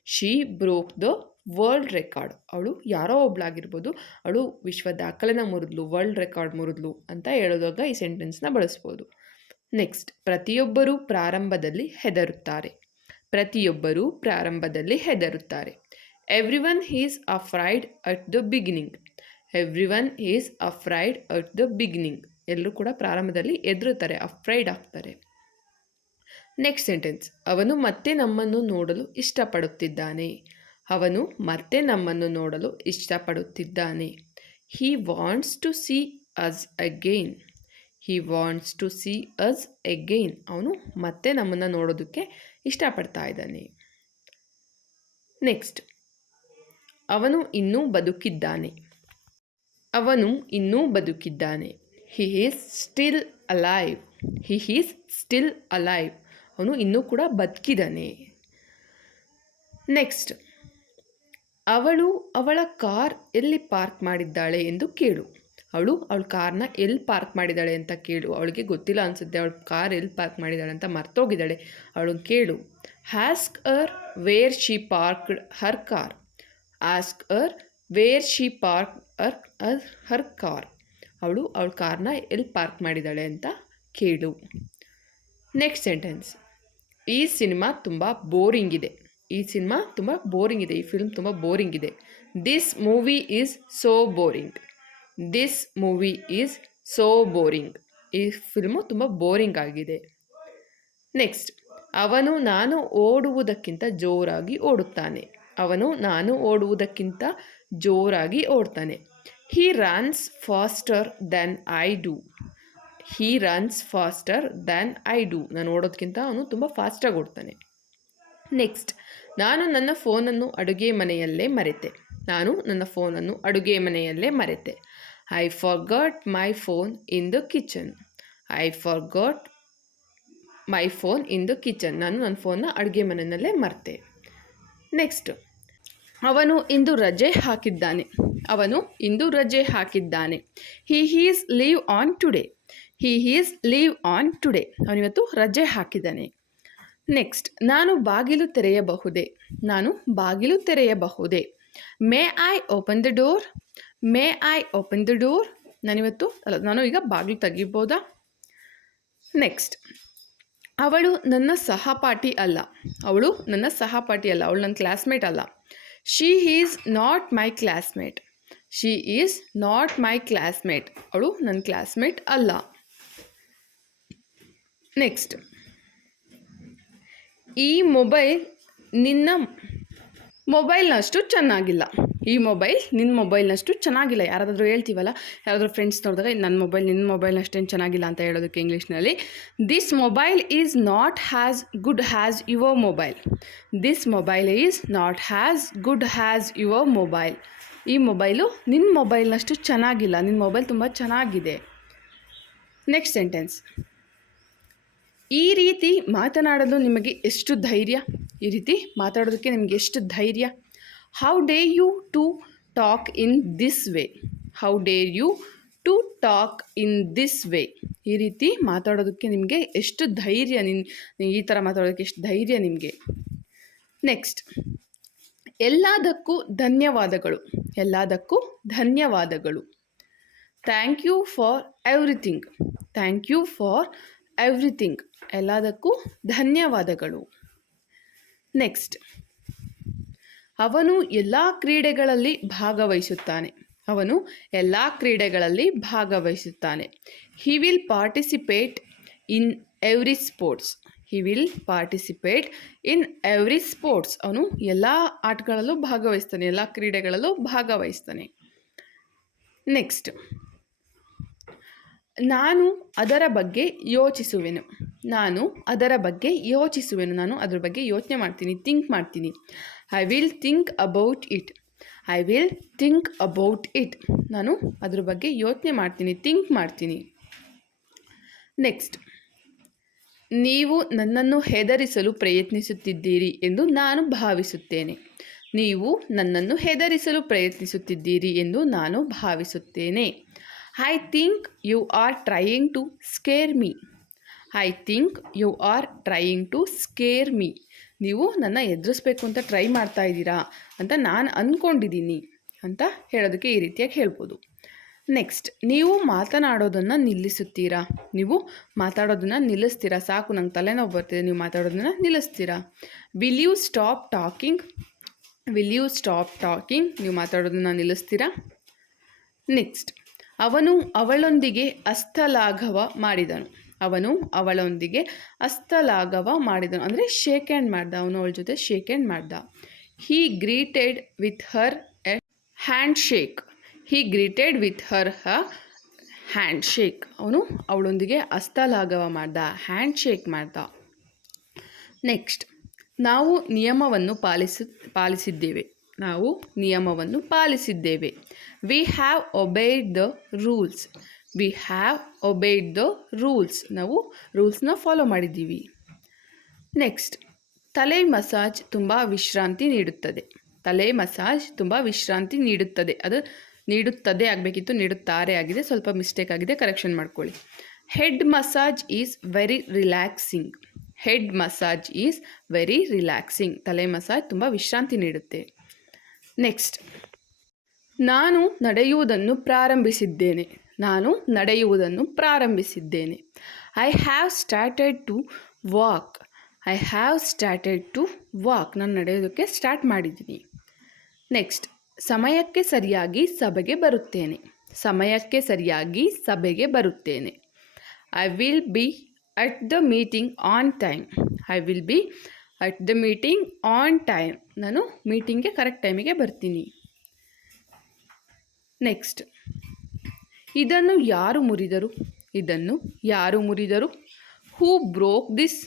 She broke the world record. ಅವಳು ಯಾರೋ ಒಬ್ಳಾಗಿರ್ಬೋದು, ಅವಳು ವಿಶ್ವ ದಾಖಲೆನ ಮುರಿದ್ಲು, ವರ್ಲ್ಡ್ ರೆಕಾರ್ಡ್ ಮುರಿದ್ಲು ಅಂತ ಹೇಳೋದಾಗ ಈ ಸೆಂಟೆನ್ಸ್ನ ಬಳಸ್ಬೋದು. ನೆಕ್ಸ್ಟ್, ಪ್ರತಿಯೊಬ್ಬರೂ ಪ್ರಾರಂಭದಲ್ಲಿ ಹೆದರುತ್ತಾರೆ. ಪ್ರತಿಯೊಬ್ಬರೂ ಪ್ರಾರಂಭದಲ್ಲಿ ಹೆದರುತ್ತಾರೆ. Every one is afraid at the beginning. Every one is afraid at the beginning. ಎಲ್ಲರೂ ಕೂಡ ಪ್ರಾರಂಭದಲ್ಲಿ ಹೆದರುತ್ತಾರೆ, ಅಫ್ರೈಡ್ ಆಗ್ತಾರೆ. ನೆಕ್ಸ್ಟ್ ಸೆಂಟೆನ್ಸ್, ಅವನು ಮತ್ತೆ ನಮ್ಮನ್ನು ನೋಡಲು ಇಷ್ಟಪಡುತ್ತಿದ್ದಾನೆ. ಅವನು ಮತ್ತೆ ನಮ್ಮನ್ನು ನೋಡಲು ಇಷ್ಟಪಡುತ್ತಿದ್ದಾನೆ. He wants to see us again. He wants to see us again. ಅವನು ಮತ್ತೆ ನಮ್ಮನ್ನು ನೋಡೋದಕ್ಕೆ ಇಷ್ಟಪಡ್ತಾ ಇದ್ದಾನೆ. ನೆಕ್ಸ್ಟ್, ಅವನು ಇನ್ನೂ ಬದುಕಿದ್ದಾನೆ. ಅವನು ಇನ್ನೂ ಬದುಕಿದ್ದಾನೆ. He is still alive. He is still alive. ಅವನು ಇನ್ನೂ ಕೂಡ ಬದುಕಿದ್ದಾನೆ. ನೆಕ್ಸ್ಟ್, ಅವಳು ಅವಳ ಕಾರ್ ಎಲ್ಲಿ ಪಾರ್ಕ್ ಮಾಡಿದ್ದಾಳೆ ಎಂದು ಕೇಳು. ಅವಳ ಕಾರ್ನ ಎಲ್ಲಿ ಪಾರ್ಕ್ ಮಾಡಿದ್ದಾಳೆ ಅಂತ ಕೇಳು. ಅವಳಿಗೆ ಗೊತ್ತಿಲ್ಲ ಅನಿಸುತ್ತೆ, ಅವಳ ಕಾರ್ ಎಲ್ಲಿ ಪಾರ್ಕ್ ಮಾಡಿದ್ದಾಳೆ ಅಂತ ಮರ್ತೋಗಿದ್ದಾಳೆ. ಅವಳನ್ನು ಕೇಳು. Ask her where she parked her car. Ask her where she park her car. ಅವಳ ಕಾರ್ನ ಎಲ್ಲಿ ಪಾರ್ಕ್ ಮಾಡಿದ್ದಾಳೆ ಅಂತ ಕೇಳು. ನೆಕ್ಸ್ಟ್ ಸೆಂಟೆನ್ಸ್, ಈ ಸಿನಿಮಾ ತುಂಬ ಬೋರಿಂಗ್ ಇದೆ. ಈ ಸಿನಿಮಾ ತುಂಬ ಬೋರಿಂಗ್ ಇದೆ. ಈ ಫಿಲ್ಮ್ ತುಂಬ ಬೋರಿಂಗ್ ಇದೆ. This movie is so boring. This movie is so boring. ಈ ಫಿಲ್ಮು ತುಂಬ ಬೋರಿಂಗ್ ಆಗಿದೆ. ನೆಕ್ಸ್ಟ್, ಅವನು ನಾನು ಓಡುವುದಕ್ಕಿಂತ ಜೋರಾಗಿ ಓಡುತ್ತಾನೆ. ಅವನು ನಾನು ಓಡುವುದಕ್ಕಿಂತ ಜೋರಾಗಿ ಓಡ್ತಾನೆ. He runs faster than I do. He runs faster than I do. ನಾನು ಓಡೋದಕ್ಕಿಂತ ಅವನು ತುಂಬ ಫಾಸ್ಟಾಗಿ ಓಡ್ತಾನೆ. ನೆಕ್ಸ್ಟ್, ನಾನು ನನ್ನ ಫೋನನ್ನು ಅಡುಗೆ ಮನೆಯಲ್ಲೇ ಮರೆತೆ. ನಾನು ನನ್ನ ಫೋನನ್ನು ಅಡುಗೆ ಮನೆಯಲ್ಲೇ ಮರೆತೆ. I forgot my phone in the kitchen. I forgot my phone in the kitchen. ನಾನು ನನ್ನ ಫೋನ್ನ ಅಡುಗೆ ಮನೆಯಲ್ಲೇ ಮರೆತೆ. ನೆಕ್ಸ್ಟ್, ಅವನು ಇಂದು ರಜೆ ಹಾಕಿದ್ದಾನೆ. ಅವನು ಇಂದು ರಜೆ ಹಾಕಿದ್ದಾನೆ. He is leave on today. He is leave on today. ಅವನಿವತ್ತು ರಜೆ ಹಾಕಿದ್ದಾನೆ. ನೆಕ್ಸ್ಟ್, ನಾನು ಬಾಗಿಲು ತೆರೆಯಬಹುದೇ. ನಾನು ಬಾಗಿಲು ತೆರೆಯಬಹುದೇ. May I open the door. May I open the door. ನಾನು ಈಗ ಬಾಗಿಲು ತೆಗಿಬೋದಾ. ನೆಕ್ಸ್ಟ್, ಅವಳು ನನ್ನ ಸಹಪಾಠಿ ಅಲ್ಲ. ಅವಳು ನನ್ನ ಸಹಪಾಠಿ ಅಲ್ಲ. ಅವಳು ನನ್ನ ಕ್ಲಾಸ್ಮೇಟ್ ಅಲ್ಲ. She is not my classmate. She is not my classmate. ಅವಳು ನನ್ನ ಕ್ಲಾಸ್ಮೇಟ್ ಅಲ್ಲ. ನೆಕ್ಸ್ಟ್, ಈ ಮೊಬೈಲ್ ನಿನ್ನ ಮೊಬೈಲ್ನಷ್ಟು ಚೆನ್ನಾಗಿಲ್ಲ. ಈ ಮೊಬೈಲ್ ನಿನ್ನ ಮೊಬೈಲ್ನಷ್ಟು ಚೆನ್ನಾಗಿಲ್ಲ. ಯಾರಾದರೂ ಹೇಳ್ತೀವಲ್ಲ, ಯಾರಾದರೂ ಫ್ರೆಂಡ್ಸ್ ನೋಡಿದಾಗ ನನ್ನ ಮೊಬೈಲ್ ನಿನ್ನ ಮೊಬೈಲ್ನಷ್ಟೇನು ಚೆನ್ನಾಗಿಲ್ಲ ಅಂತ ಹೇಳೋದಕ್ಕೆ ಇಂಗ್ಲೀಷ್ನಲ್ಲಿ this mobile is not has good has your mobile. This mobile is not has good has your mobile. ಈ ಮೊಬೈಲು ನಿನ್ನ ಮೊಬೈಲ್ನಷ್ಟು ಚೆನ್ನಾಗಿಲ್ಲ. ನಿನ್ನ ಮೊಬೈಲ್ ತುಂಬ ಚೆನ್ನಾಗಿದೆ. ನೆಕ್ಸ್ಟ್ ಸೆಂಟೆನ್ಸ್, ಈ ರೀತಿ ಮಾತನಾಡಲು ನಿಮಗೆ ಎಷ್ಟು ಧೈರ್ಯ. ಈ ರೀತಿ ಮಾತಾಡೋದಕ್ಕೆ ನಿಮಗೆ ಎಷ್ಟು ಧೈರ್ಯ. How dare you to talk in this way. How dare you to talk in this way. ಈ ರೀತಿ ಮಾತಾಡೋದಕ್ಕೆ ನಿಮಗೆ ಎಷ್ಟು ಧೈರ್ಯ. ಈ ಥರ ಮಾತಾಡೋದಕ್ಕೆ ಎಷ್ಟು ಧೈರ್ಯ ನಿಮಗೆ. ನೆಕ್ಸ್ಟ್, ಎಲ್ಲದಕ್ಕೂ ಧನ್ಯವಾದಗಳು. ಎಲ್ಲದಕ್ಕೂ ಧನ್ಯವಾದಗಳು. Thank you for everything. Thank you for everything. ಎಲ್ಲದಕ್ಕೂ ಧನ್ಯವಾದಗಳು. ನೆಕ್ಸ್ಟ್, ಅವನು ಎಲ್ಲ ಕ್ರೀಡೆಗಳಲ್ಲಿ ಭಾಗವಹಿಸುತ್ತಾನೆ. ಅವನು ಎಲ್ಲ ಕ್ರೀಡೆಗಳಲ್ಲಿ ಭಾಗವಹಿಸುತ್ತಾನೆ. He will participate in every sports. He will participate in every sports. ಅವನು ಎಲ್ಲ ಆಟಗಳಲ್ಲೂ ಭಾಗವಹಿಸ್ತಾನೆ. ಎಲ್ಲ ಕ್ರೀಡೆಗಳಲ್ಲೂ ಭಾಗವಹಿಸ್ತಾನೆ. ನೆಕ್ಸ್ಟ್, ನಾನು ಅದರ ಬಗ್ಗೆ ಯೋಚಿಸುವೆನು. ನಾನು ಅದರ ಬಗ್ಗೆ ಯೋಚಿಸುವೆನು. ನಾನು ಅದರ ಬಗ್ಗೆ ಯೋಚನೆ ಮಾಡ್ತೀನಿ, ಥಿಂಕ್ ಮಾಡ್ತೀನಿ. I will think about it. I will think about it. ನಾನು ಅದ್ರ ಬಗ್ಗೆ ಯೋಚನೆ ಮಾಡ್ತೀನಿ, ಥಿಂಕ್ ಮಾಡ್ತೀನಿ. ನೆಕ್ಸ್ಟ್, ನೀವು ನನ್ನನ್ನು ಹೆದರಿಸಲು ಪ್ರಯತ್ನಿಸುತ್ತಿದ್ದೀರಿ ಎಂದು ನಾನು ಭಾವಿಸುತ್ತೇನೆ. ನೀವು ನನ್ನನ್ನು ಹೆದರಿಸಲು ಪ್ರಯತ್ನಿಸುತ್ತಿದ್ದೀರಿ ಎಂದು ನಾನು ಭಾವಿಸುತ್ತೇನೆ. I think you are trying to scare me. I think you are trying to scare me. ನೀವು ನನ್ನ ಎದುರಿಸ್ಬೇಕು ಅಂತ ಟ್ರೈ ಮಾಡ್ತಾ ಇದ್ದೀರಾ ಅಂತ ನಾನು ಅಂದ್ಕೊಂಡಿದ್ದೀನಿ ಅಂತ ಹೇಳೋದಕ್ಕೆ ಈ ರೀತಿಯಾಗಿ ಹೇಳ್ಬೋದು. ನೆಕ್ಸ್ಟ್, ನೀವು ಮಾತನಾಡೋದನ್ನು ನಿಲ್ಲಿಸುತ್ತೀರಾ. ನೀವು ಮಾತಾಡೋದನ್ನು ನಿಲ್ಲಿಸ್ತೀರಾ. ಸಾಕು, ನಂಗೆ ತಲೆನೋವು ಬರ್ತಿದೆ, ನೀವು ಮಾತಾಡೋದನ್ನು ನಿಲ್ಲಿಸ್ತೀರಾ. Will you stop talking. Will you stop talking. ನೀವು ಮಾತಾಡೋದನ್ನು ನಿಲ್ಲಿಸ್ತೀರಾ. ನೆಕ್ಸ್ಟ್, ಅವನು ಅವಳೊಂದಿಗೆ ಹಸ್ತಲಾಘವ ಮಾಡಿದನು. ಅವನು ಅವಳೊಂದಿಗೆ ಹಸ್ತಲಾಘವ ಮಾಡಿದನು ಅಂದರೆ ಶೇಕ್ ಹ್ಯಾಂಡ್ ಮಾಡ್ದ. ಅವನು ಅವಳ ಜೊತೆ ಶೇಕ್ ಹ್ಯಾಂಡ್ ಮಾಡ್ದ. He greeted with her a hand shake. He greeted with her hand shake. ಅವನು ಅವಳೊಂದಿಗೆ ಹಸ್ತಲಾಘವ ಮಾಡ್ದ, ಹ್ಯಾಂಡ್ ಶೇಕ್ ಮಾಡ್ದ. ನೆಕ್ಸ್ಟ್, ನಾವು ನಿಯಮವನ್ನು ಪಾಲಿಸಿದ್ದೇವೆ. ನಾವು ನಿಯಮವನ್ನು ಪಾಲಿಸಿದ್ದೇವೆ. We have obeyed the rules. We have obeyed the rules. ನಾವು ರೂಲ್ಸ್ನ ಫಾಲೋ ಮಾಡಿದ್ದೀವಿ. ನೆಕ್ಸ್ಟ್, ತಲೆ ಮಸಾಜ್ ತುಂಬ ವಿಶ್ರಾಂತಿ ನೀಡುತ್ತದೆ. ತಲೆ ಮಸಾಜ್ ತುಂಬ ವಿಶ್ರಾಂತಿ ನೀಡುತ್ತದೆ. ಅದು ನೀಡುತ್ತದೆ ಆಗಬೇಕಿತ್ತು, ನೀಡುತ್ತಾರೆ ಆಗಿದೆ. ಸ್ವಲ್ಪ ಮಿಸ್ಟೇಕ್ ಆಗಿದೆ, ಕರೆಕ್ಷನ್ ಮಾಡ್ಕೊಳ್ಳಿ. Head massage is very relaxing. Head massage is very relaxing. ತಲೆ ಮಸಾಜ್ ತುಂಬ ವಿಶ್ರಾಂತಿ ನೀಡುತ್ತೆ. ನೆಕ್ಸ್ಟ್, ನಾನು ನಡೆಯುವುದನ್ನು ಪ್ರಾರಂಭಿಸಿದ್ದೇನೆ. ನಾನು ನಡೆಯುವುದನ್ನು ಪ್ರಾರಂಭಿಸಿದ್ದೇನೆ. I have started to walk. I have started to walk. ನಾನು ನಡೆಯೋದಕ್ಕೆ ಸ್ಟಾರ್ಟ್ ಮಾಡಿದ್ದೀನಿ. ನೆಕ್ಸ್ಟ್, ಸಮಯಕ್ಕೆ ಸರಿಯಾಗಿ ಸಭೆಗೆ ಬರುತ್ತೇನೆ. ಸಮಯಕ್ಕೆ ಸರಿಯಾಗಿ ಸಭೆಗೆ ಬರುತ್ತೇನೆ. I will be at the meeting on time. I will be at the meeting on time. ನಾನು ಮೀಟಿಂಗ್ಗೆ ಕರೆಕ್ಟ್ ಟೈಮಿಗೆ ಬರ್ತೀನಿ. ನೆಕ್ಸ್ಟ್, ಇದನ್ನು ಯಾರು ಮುರಿದರು? ಇದನ್ನು ಯಾರು ಮುರಿದರು? Who broke this?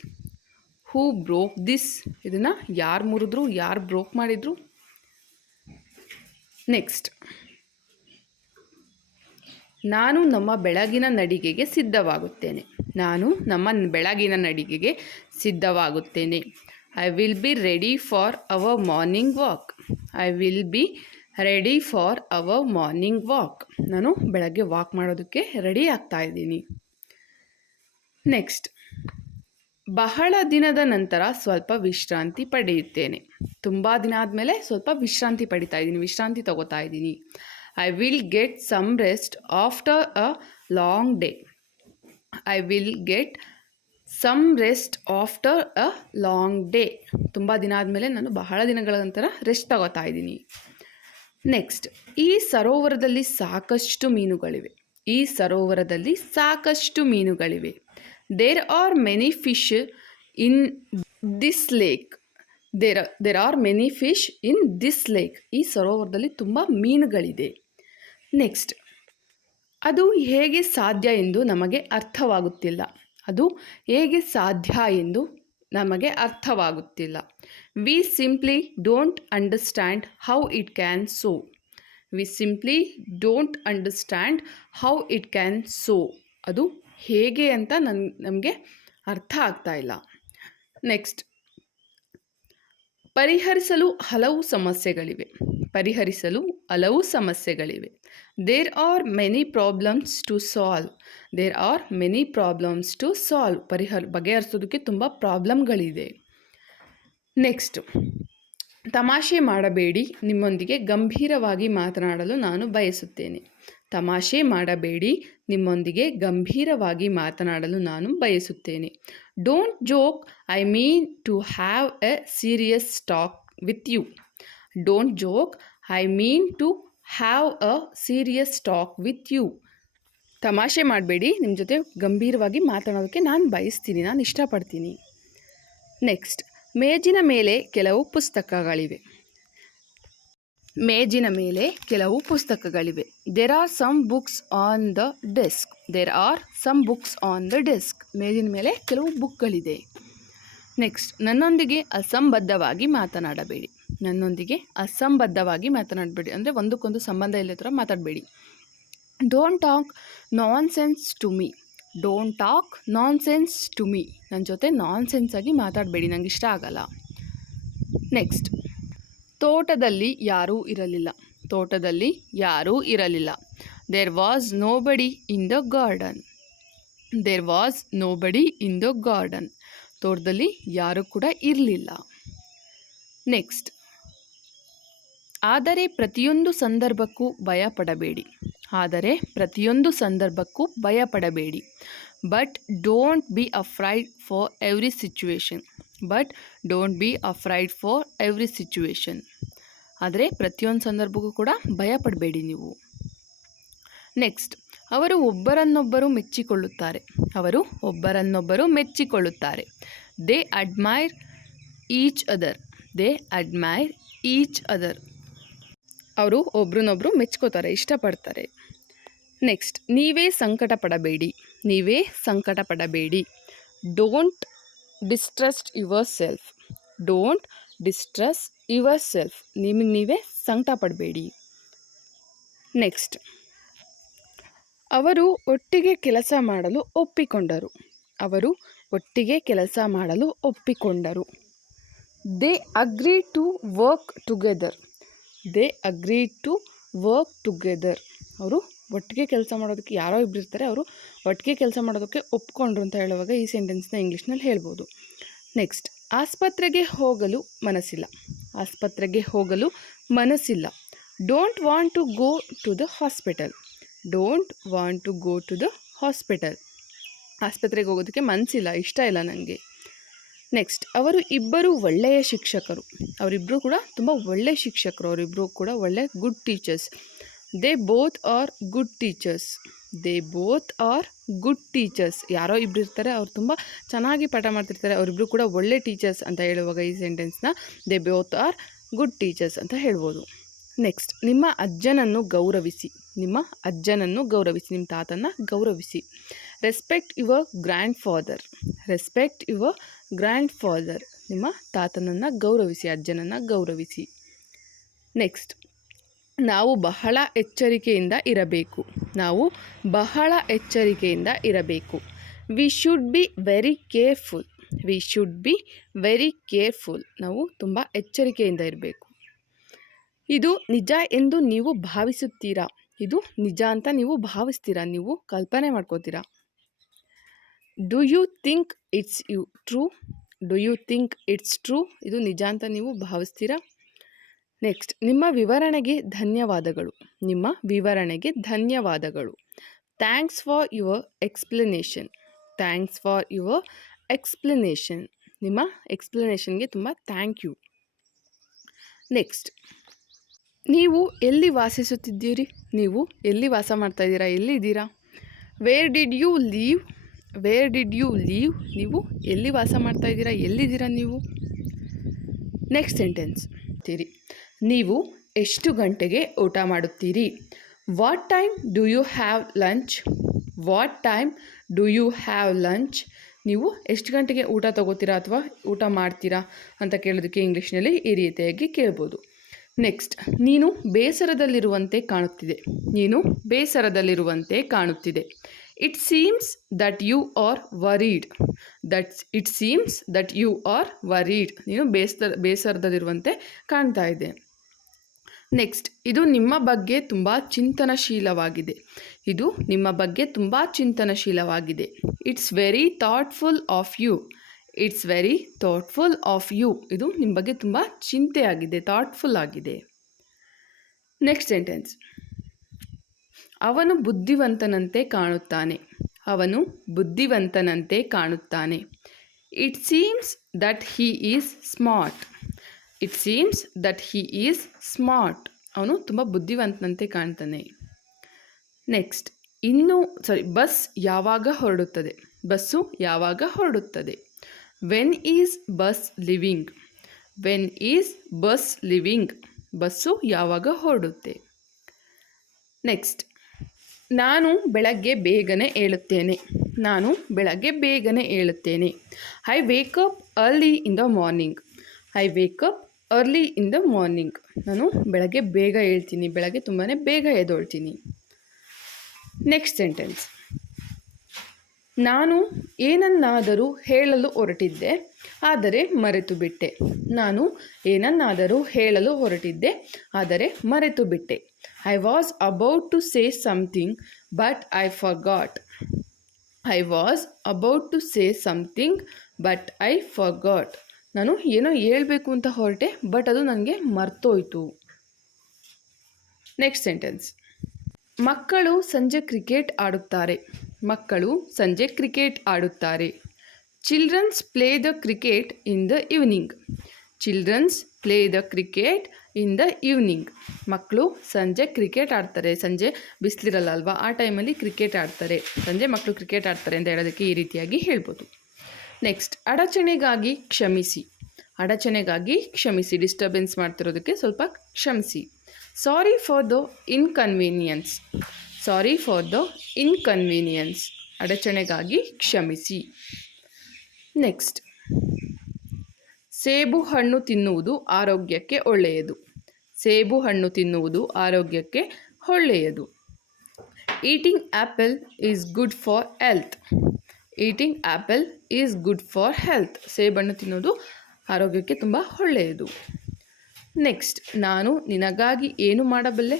Who broke this? ಇದನ್ನು ಯಾರು ಮುರಿದ್ರು? ಯಾರು ಬ್ರೋಕ್ ಮಾಡಿದರು? ನೆಕ್ಸ್ಟ್, ನಾನು ನಮ್ಮ ಬೆಳಗಿನ ನಡಿಗೆಗೆ ಸಿದ್ಧವಾಗುತ್ತೇನೆ. ನಾನು ನಮ್ಮ ಬೆಳಗಿನ ನಡಿಗೆಗೆ ಸಿದ್ಧವಾಗುತ್ತೇನೆ. I will be ready for our morning walk. I will be ready for our morning walk. ನಾನು ಬೆಳಗ್ಗೆ ವಾಕ್ ಮಾಡೋದಕ್ಕೆ ರೆಡಿ ಆಗ್ತಾ ಇದ್ದೀನಿ. ನೆಕ್ಸ್ಟ್, ಬಹಳ ದಿನದ ನಂತರ ಸ್ವಲ್ಪ ವಿಶ್ರಾಂತಿ ಪಡೆಯುತ್ತೇನೆ. ತುಂಬ ದಿನ ಆದಮೇಲೆ ಸ್ವಲ್ಪ ವಿಶ್ರಾಂತಿ ಪಡಿತಾ ಇದ್ದೀನಿ, ವಿಶ್ರಾಂತಿ ತಗೋತಾ ಇದ್ದೀನಿ. I will get some rest after a long day. I will get some rest after a long day. ತುಂಬ ದಿನ ಆದಮೇಲೆ ನಾನು ಬಹಳ ದಿನಗಳ ನಂತರ ರೆಸ್ಟ್ ತಗೋತಾ ಇದ್ದೀನಿ. ನೆಕ್ಸ್ಟ್, ಈ ಸರೋವರದಲ್ಲಿ ಸಾಕಷ್ಟು ಮೀನುಗಳಿವೆ. ಈ ಸರೋವರದಲ್ಲಿ ಸಾಕಷ್ಟು ಮೀನುಗಳಿವೆ. There are many fish in this lake. There are many fish in this lake. ಈ ಸರೋವರದಲ್ಲಿ ತುಂಬ ಮೀನುಗಳಿದೆ. ನೆಕ್ಸ್ಟ್, ಅದು ಹೇಗೆ ಸಾಧ್ಯ ಎಂದು ನಮಗೆ ಅರ್ಥವಾಗುತ್ತಿಲ್ಲ. ಅದು ಹೇಗೆ ಸಾಧ್ಯ ಎಂದು ನಮಗೆ ಅರ್ಥವಾಗುತ್ತಿಲ್ಲ. We simply don't understand how it can so. We simply don't understand how it can so. ಅದು ಹೇಗೆ ಅಂತ ನಮಗೆ ಅರ್ಥ ಆಗ್ತಾ ಇಲ್ಲ. ನೆಕ್ಸ್ಟ್, ಪರಿಹರಿಸಲು ಹಲವು ಸಮಸ್ಯೆಗಳಿವೆ. ಪರಿಹರಿಸಲು ಹಲವು ಸಮಸ್ಯೆಗಳಿವೆ. There are many problems to solve. There are many problems to solve. ಬಗೆಹರಿಸೋದಕ್ಕೆ ತುಂಬ ಪ್ರಾಬ್ಲಮ್ಗಳಿದೆ. ನೆಕ್ಸ್ಟ್, ತಮಾಷೆ ಮಾಡಬೇಡಿ, ನಿಮ್ಮೊಂದಿಗೆ ಗಂಭೀರವಾಗಿ ಮಾತನಾಡಲು ನಾನು ಬಯಸುತ್ತೇನೆ. ತಮಾಷೆ ಮಾಡಬೇಡಿ, ನಿಮ್ಮೊಂದಿಗೆ ಗಂಭೀರವಾಗಿ ಮಾತನಾಡಲು ನಾನು ಬಯಸುತ್ತೇನೆ. Don't joke, I mean to have a serious talk with you. Don't joke, I mean to have a serious talk with you. ತಮಾಷೆ ಮಾಡಬೇಡಿ, ನಿಮ್ಮ ಜೊತೆ ಗಂಭೀರವಾಗಿ ಮಾತನಾಡೋಕ್ಕೆ ನಾನು ಬಯಸ್ತೀನಿ, ನಾನು ಇಷ್ಟಪಡ್ತೀನಿ. ನೆಕ್ಸ್ಟ್, ಮೇಜಿನ ಮೇಲೆ ಕೆಲವು ಪುಸ್ತಕಗಳಿವೆ. ಮೇಜಿನ ಮೇಲೆ ಕೆಲವು ಪುಸ್ತಕಗಳಿವೆ. There are some books on the desk. There are some books on the desk. ಮೇಜಿನ ಮೇಲೆ ಕೆಲವು ಬುಕ್ಗಳಿದೆ. ನೆಕ್ಸ್ಟ್, ನನ್ನೊಂದಿಗೆ ಅಸಂಬದ್ಧವಾಗಿ ಮಾತನಾಡಬೇಡಿ. ನನ್ನೊಂದಿಗೆ ಅಸಂಬದ್ಧವಾಗಿ ಮಾತನಾಡಬೇಡಿ ಅಂದರೆ ಒಂದಕ್ಕೊಂದು ಸಂಬಂಧ ಇಲ್ಲದ ಥರ ಮಾತಾಡಬೇಡಿ. Don't talk nonsense to me. Don't talk nonsense to me. ನನ್ನ ಜೊತೆ ನಾನ್ ಸೆನ್ಸಾಗಿ ಮಾತಾಡಬೇಡಿ, ನನಗೆ ಇಷ್ಟ ಆಗಲ್ಲ. ನೆಕ್ಸ್ಟ್, ತೋಟದಲ್ಲಿ ಯಾರೂ ಇರಲಿಲ್ಲ. ತೋಟದಲ್ಲಿ ಯಾರೂ ಇರಲಿಲ್ಲ. There was nobody in the garden. There was nobody in the garden. ತೋಟದಲ್ಲಿ ಯಾರೂ ಕೂಡ ಇರಲಿಲ್ಲ. ನೆಕ್ಸ್ಟ್, ಆದರೆ ಪ್ರತಿಯೊಂದು ಸಂದರ್ಭಕ್ಕೂ ಭಯಪಡಬೇಡಿ. ಆದರೆ ಪ್ರತಿಯೊಂದು ಸಂದರ್ಭಕ್ಕೂ ಭಯಪಡಬೇಡಿ. But don't be afraid for every situation. But don't be afraid for every situation. ಆದರೆ ಪ್ರತಿಯೊಂದು ಸಂದರ್ಭಕ್ಕೂ ಕೂಡ ಭಯಪಡಬೇಡಿ ನೀವು. ನೆಕ್ಸ್ಟ್, ಅವರು ಒಬ್ಬರನ್ನೊಬ್ಬರು ಮೆಚ್ಚಿಕೊಳ್ಳುತ್ತಾರೆ. ಅವರು ಒಬ್ಬರನ್ನೊಬ್ಬರು ಮೆಚ್ಚಿಕೊಳ್ಳುತ್ತಾರೆ. They admire each other. They admire each other. ಅವರು ಒಬ್ರನ್ನೊಬ್ಬರು ಮೆಚ್ಕೋತಾರೆ, ಇಷ್ಟಪಡ್ತಾರೆ. ನೆಕ್ಸ್ಟ್, ನೀವೇ ಸಂಕಟ ಪಡಬೇಡಿ. ನೀವೇ ಸಂಕಟ ಪಡಬೇಡಿ. Don't distrust yourself. Don't distress yourself. ನಿಮಗೆ ನೀವೇ ಸಂಕಟ ಪಡಬೇಡಿ. ನೆಕ್ಸ್ಟ್, ಅವರು ಒಟ್ಟಿಗೆ ಕೆಲಸ ಮಾಡಲು ಒಪ್ಪಿಕೊಂಡರು. ಅವರು ಒಟ್ಟಿಗೆ ಕೆಲಸ ಮಾಡಲು ಒಪ್ಪಿಕೊಂಡರು. They agree to work together. They agree to work together. ಅವರು ಒಟ್ಟಿಗೆ ಕೆಲಸ ಮಾಡೋದಕ್ಕೆ, ಯಾರೋ ಇಬ್ಬರು ಇರ್ತಾರೆ, ಅವರು ಒಟ್ಟಿಗೆ ಕೆಲಸ ಮಾಡೋದಕ್ಕೆ ಒಪ್ಕೊಂಡ್ರು ಅಂತ ಹೇಳುವಾಗ ಈ ಸೆಂಟೆನ್ಸ್ನ ಇಂಗ್ಲೀಷ್ನಲ್ಲಿ ಹೇಳ್ಬೋದು. ನೆಕ್ಸ್ಟ್, ಆಸ್ಪತ್ರೆಗೆ ಹೋಗಲು ಮನಸ್ಸಿಲ್ಲ. ಆಸ್ಪತ್ರೆಗೆ ಹೋಗಲು ಮನಸ್ಸಿಲ್ಲ. Don't want to go to the hospital. Don't want to go to the hospital. ಆಸ್ಪತ್ರೆಗೆ ಹೋಗೋದಕ್ಕೆ ಮನಸ್ಸಿಲ್ಲ, ಇಷ್ಟ ಇಲ್ಲ ನನಗೆ. ನೆಕ್ಸ್ಟ್, ಅವರು ಇಬ್ಬರು ಒಳ್ಳೆಯ ಶಿಕ್ಷಕರು. ಅವರಿಬ್ಬರು ಕೂಡ ತುಂಬ ಒಳ್ಳೆಯ ಶಿಕ್ಷಕರು. ಅವರಿಬ್ಬರು ಕೂಡ ಒಳ್ಳೆಯ good teachers. They both are good teachers. They both are good teachers. ಯಾರೋ ಇಬ್ಬರು ಇರ್ತಾರೆ, ಅವ್ರು ತುಂಬ ಚೆನ್ನಾಗಿ ಪಾಠ ಮಾಡ್ತಿರ್ತಾರೆ, ಅವರಿಬ್ಬರು ಕೂಡ ಒಳ್ಳೆ ಟೀಚರ್ಸ್ ಅಂತ ಹೇಳುವಾಗ ಈ ಸೆಂಟೆನ್ಸ್ನ they both are good teachers ಅಂತ ಹೇಳ್ಬೋದು. ನೆಕ್ಸ್ಟ್, ನಿಮ್ಮ ಅಜ್ಜನನ್ನು ಗೌರವಿಸಿ. ನಿಮ್ಮ ಅಜ್ಜನನ್ನು ಗೌರವಿಸಿ, ನಿಮ್ಮ ತಾತನ ಗೌರವಿಸಿ. Respect your grand father. Respect your grand father. ನಿಮ್ಮ ತಾತನನ್ನು ಗೌರವಿಸಿ, ಅಜ್ಜನನ್ನು ಗೌರವಿಸಿ. ನೆಕ್ಸ್ಟ್, ನಾವು ಬಹಳ ಎಚ್ಚರಿಕೆಯಿಂದ ಇರಬೇಕು. ನಾವು ಬಹಳ ಎಚ್ಚರಿಕೆಯಿಂದ ಇರಬೇಕು. We should be very careful. We should be very careful. ನಾವು ತುಂಬ ಎಚ್ಚರಿಕೆಯಿಂದ ಇರಬೇಕು. ಇದು ನಿಜ ಎಂದು ನೀವು ಭಾವಿಸುತ್ತೀರಾ. ಇದು ನಿಜ ಅಂತ ನೀವು ಭಾವಿಸ್ತೀರಾ, ನೀವು ಕಲ್ಪನೆ ಮಾಡ್ಕೋತೀರಾ. Do you think it's true. Do you think it's true. ಇದು ನಿಜ ಅಂತ ನೀವು ಭಾವಿಸ್ತೀರಾ. ನೆಕ್ಸ್ಟ್, ನಿಮ್ಮ ವಿವರಣೆಗೆ ಧನ್ಯವಾದಗಳು. ನಿಮ್ಮ ವಿವರಣೆಗೆ ಧನ್ಯವಾದಗಳು. Thanks for your explanation. Thanks for your explanation. ನಿಮ್ಮ ಎಕ್ಸ್ಪ್ಲನೇಷನ್ಗೆ ತುಂಬ ಥ್ಯಾಂಕ್ ಯು. ನೆಕ್ಸ್ಟ್, ನೀವು ಎಲ್ಲಿ ವಾಸಿಸುತ್ತಿದ್ದೀರಿ. ನೀವು ಎಲ್ಲಿ ವಾಸ ಮಾಡ್ತಾಯಿದ್ದೀರಾ, ಎಲ್ಲಿದ್ದೀರಾ. Where did you live. Where did you live. ನೀವು ಎಲ್ಲಿ ವಾಸ ಮಾಡ್ತಾಯಿದ್ದೀರಾ, ಎಲ್ಲಿದ್ದೀರಾ ನೀವು. ನೆಕ್ಸ್ಟ್ ಸೆಂಟೆನ್ಸ್ ತೀರಿ. ನೀವು ಎಷ್ಟು ಗಂಟೆಗೆ ಊಟ ಮಾಡುತ್ತೀರಿ. What time do you have lunch. What time do you have lunch. ನೀವು ಎಷ್ಟು ಗಂಟೆಗೆ ಊಟ ತಗೋತೀರಾ ಅಥವಾ ಊಟ ಮಾಡ್ತೀರಾ ಅಂತ ಕೇಳೋದಕ್ಕೆ ಇಂಗ್ಲೀಷ್ನಲ್ಲಿ ಈ ರೀತಿಯಾಗಿ ಕೇಳ್ಬೋದು. ನೆಕ್ಸ್ಟ್, ನೀನು ಬೇಸರದಲ್ಲಿರುವಂತೆ ಕಾಣುತ್ತಿದೆ. ನೀನು ಬೇಸರದಲ್ಲಿರುವಂತೆ ಕಾಣುತ್ತಿದೆ. It seems that you are worried. It seems that you are worried. ನೀನು ಬೇಸರದಲ್ಲಿರುವಂತೆ ಕಾಣ್ತಾ ಇದೆ. ನೆಕ್ಸ್ಟ್, ಇದು ನಿಮ್ಮ ಬಗ್ಗೆ ತುಂಬ ಚಿಂತನಶೀಲವಾಗಿದೆ. ಇದು ನಿಮ್ಮ ಬಗ್ಗೆ ತುಂಬ ಚಿಂತನಶೀಲವಾಗಿದೆ. It's very thoughtful of you. It's very thoughtful of you. ಇದು ನಿಮ್ಮ ಬಗ್ಗೆ ತುಂಬ ಚಿಂತೆಯಾಗಿದೆ, ಥಾಟ್ಫುಲ್ ಆಗಿದೆ. ನೆಕ್ಸ್ಟ್ ಸೆಂಟೆನ್ಸ್, ಅವನು ಬುದ್ಧಿವಂತನಂತೆ ಕಾಣುತ್ತಾನೆ. ಅವನು ಬುದ್ಧಿವಂತನಂತೆ ಕಾಣುತ್ತಾನೆ. It seems that he is smart. It seems that he is smart. ಅವನು ತುಂಬ ಬುದ್ಧಿವಂತನಂತೆ ಕಾಣ್ತಾನೆ. ನೆಕ್ಸ್ಟ್, ಬಸ್ ಯಾವಾಗ ಹೊರಡುತ್ತದೆ. ಬಸ್ಸು ಯಾವಾಗ ಹೊರಡುತ್ತದೆ. When is bus leaving. When is bus leaving. Bus ಯಾವಾಗ ಹೊರಡುತ್ತೆ. ನೆಕ್ಸ್ಟ್, ನಾನು ಬೆಳಗ್ಗೆ ಬೇಗನೆ ಏಳುತ್ತೇನೆ. ನಾನು ಬೆಳಗ್ಗೆ ಬೇಗನೆ ಏಳುತ್ತೇನೆ. I wake up early in the morning. I wake up early in the morning. ನಾನು ಬೆಳಗ್ಗೆ ಬೇಗ ಏಳ್ತೀನಿ, ಬೆಳಗ್ಗೆ ತುಂಬಾ ಬೇಗ ಎದ್ದೇಳ್ತೀನಿ. ನೆಕ್ಸ್ಟ್ ಸೆಂಟೆನ್ಸ್, ನಾನು ಏನನ್ನಾದರೂ ಹೇಳಲು ಹೊರಟಿದ್ದೆ, ಆದರೆ ಮರೆತು ಬಿಟ್ಟೆ. ನಾನು ಏನನ್ನಾದರೂ ಹೇಳಲು ಹೊರಟಿದ್ದೆ, ಆದರೆ ಮರೆತು ಬಿಟ್ಟೆ. I was about to say something but I forgot. I was about to say something but I forgot. ನಾನು ಏನೋ ಹೇಳಬೇಕು ಅಂತ ಹೊರಟೆ, ಬಟ್ ಅದು ನನಗೆ ಮರ್ತೋಯ್ತು. ನೆಕ್ಸ್ಟ್ ಸೆಂಟೆನ್ಸ್, ಮಕ್ಕಳು ಸಂಜೆ ಕ್ರಿಕೆಟ್ ಆಡುತ್ತಾರೆ. ಮಕ್ಕಳು ಸಂಜೆ ಕ್ರಿಕೆಟ್ ಆಡುತ್ತಾರೆ. Childrens play the cricket in the evening. Childrens play the cricket in the evening. ಮಕ್ಕಳು ಸಂಜೆ ಕ್ರಿಕೆಟ್ ಆಡ್ತಾರೆ. ಸಂಜೆ ಬಿಸಿಲಿರಲ್ಲ ಅಲ್ವಾ, ಆ ಟೈಮಲ್ಲಿ ಕ್ರಿಕೆಟ್ ಆಡ್ತಾರೆ. ಸಂಜೆ ಮಕ್ಕಳು ಕ್ರಿಕೆಟ್ ಆಡ್ತಾರೆ ಅಂತ ಹೇಳೋದಕ್ಕೆ ಈ ರೀತಿಯಾಗಿ ಹೇಳ್ಬೋದು. ನೆಕ್ಸ್ಟ್, ಅಡಚಣೆಗಾಗಿ ಕ್ಷಮಿಸಿ. ಅಡಚಣೆಗಾಗಿ ಕ್ಷಮಿಸಿ. ಡಿಸ್ಟರ್ಬೆನ್ಸ್ ಮಾಡ್ತಿರೋದಕ್ಕೆ ಸ್ವಲ್ಪ ಕ್ಷಮಿಸಿ. Sorry for the inconvenience. Sorry for the inconvenience. ಅಡಚಣೆಗಾಗಿ ಕ್ಷಮಿಸಿ. ನೆಕ್ಸ್ಟ್, ಸೇಬು ಹಣ್ಣು ತಿನ್ನುವುದು ಆರೋಗ್ಯಕ್ಕೆ ಒಳ್ಳೆಯದು. ಸೇಬು ಹಣ್ಣು ತಿನ್ನುವುದು ಆರೋಗ್ಯಕ್ಕೆ ಒಳ್ಳೆಯದು. Eating apple is good for health. Eating apple is good for health. ಸೇಬಣ್ಣು ತಿನ್ನೋದು ಆರೋಗ್ಯಕ್ಕೆ ತುಂಬ ಒಳ್ಳೆಯದು. ನೆಕ್ಸ್ಟ್, ನಾನು ನಿನಗಾಗಿ ಏನು ಮಾಡಬಲ್ಲೆ.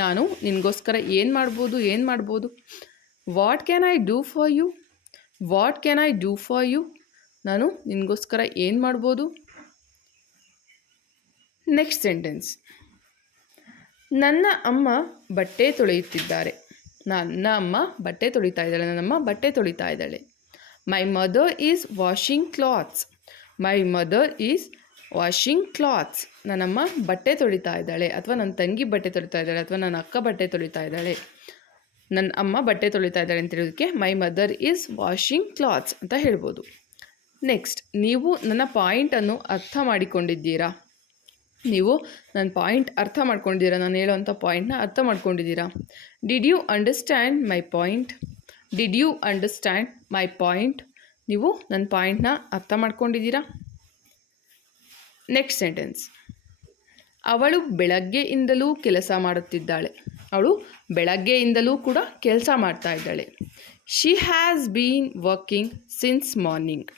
ನಾನು ನಿನಗೋಸ್ಕರ ಏನು ಮಾಡ್ಬೋದು. What can I do for you. What can I do for you. ನಾನು ನಿನಗೋಸ್ಕರ ಏನು ಮಾಡ್ಬೋದು. ನೆಕ್ಸ್ಟ್ ಸೆಂಟೆನ್ಸ್, ನನ್ನ ಅಮ್ಮ ಬಟ್ಟೆ ತೊಳೆಯುತ್ತಿದ್ದಾರೆ. ನನ್ನ ಅಮ್ಮ ಬಟ್ಟೆ ತೊಳಿತಾ ಇದ್ದಾಳೆ. ನನ್ನಮ್ಮ ಬಟ್ಟೆ ತೊಳಿತಾ ಇದ್ದಾಳೆ. My mother is washing clothes. My mother is washing clothes. ನನ್ನಮ್ಮ ಬಟ್ಟೆ ತೊಳಿತಾ ಇದ್ದಾಳೆ, ಅಥವಾ ನನ್ನ ತಂಗಿ ಬಟ್ಟೆ ತೊಳಿತಾ ಇದ್ದಾಳೆ, ಅಥವಾ ನನ್ನ ಅಕ್ಕ ಬಟ್ಟೆ ತೊಳಿತಾ ಇದ್ದಾಳೆ. ನನ್ನ ಅಮ್ಮ ಬಟ್ಟೆ ತೊಳಿತಾ ಇದ್ದಾಳೆ ಅಂತ ಹೇಳೋದಕ್ಕೆ my mother is washing clothes ಅಂತ ಹೇಳ್ಬೋದು. ನೆಕ್ಸ್ಟ್, ನೀವು ನನ್ನ ಪಾಯಿಂಟನ್ನು ಅರ್ಥ ಮಾಡಿಕೊಂಡಿದ್ದೀರಾ. ನೀವು ನನ್ನ ಪಾಯಿಂಟ್ ಅರ್ಥ ಮಾಡ್ಕೊಂಡಿದ್ದೀರಾ, ನಾನು ಹೇಳೋವಂಥ ಪಾಯಿಂಟ್ನ ಅರ್ಥ ಮಾಡ್ಕೊಂಡಿದ್ದೀರಾ. Did you understand my point? Did you understand my point? ನೀವು ನನ್ನ ಪಾಯಿಂಟ್ನ ಅರ್ಥ ಮಾಡ್ಕೊಂಡಿದ್ದೀರಾ. Next sentence. ಅವಳು ಬೆಳಗ್ಗೆಯಿಂದಲೂ ಕೆಲಸ ಮಾಡುತ್ತಿದ್ದಾಳೆ. ಅವಳು ಬೆಳಗ್ಗೆಯಿಂದಲೂ ಕೂಡ ಕೆಲಸ ಮಾಡ್ತಾ ಇದ್ದಾಳೆ. She has been working since morning.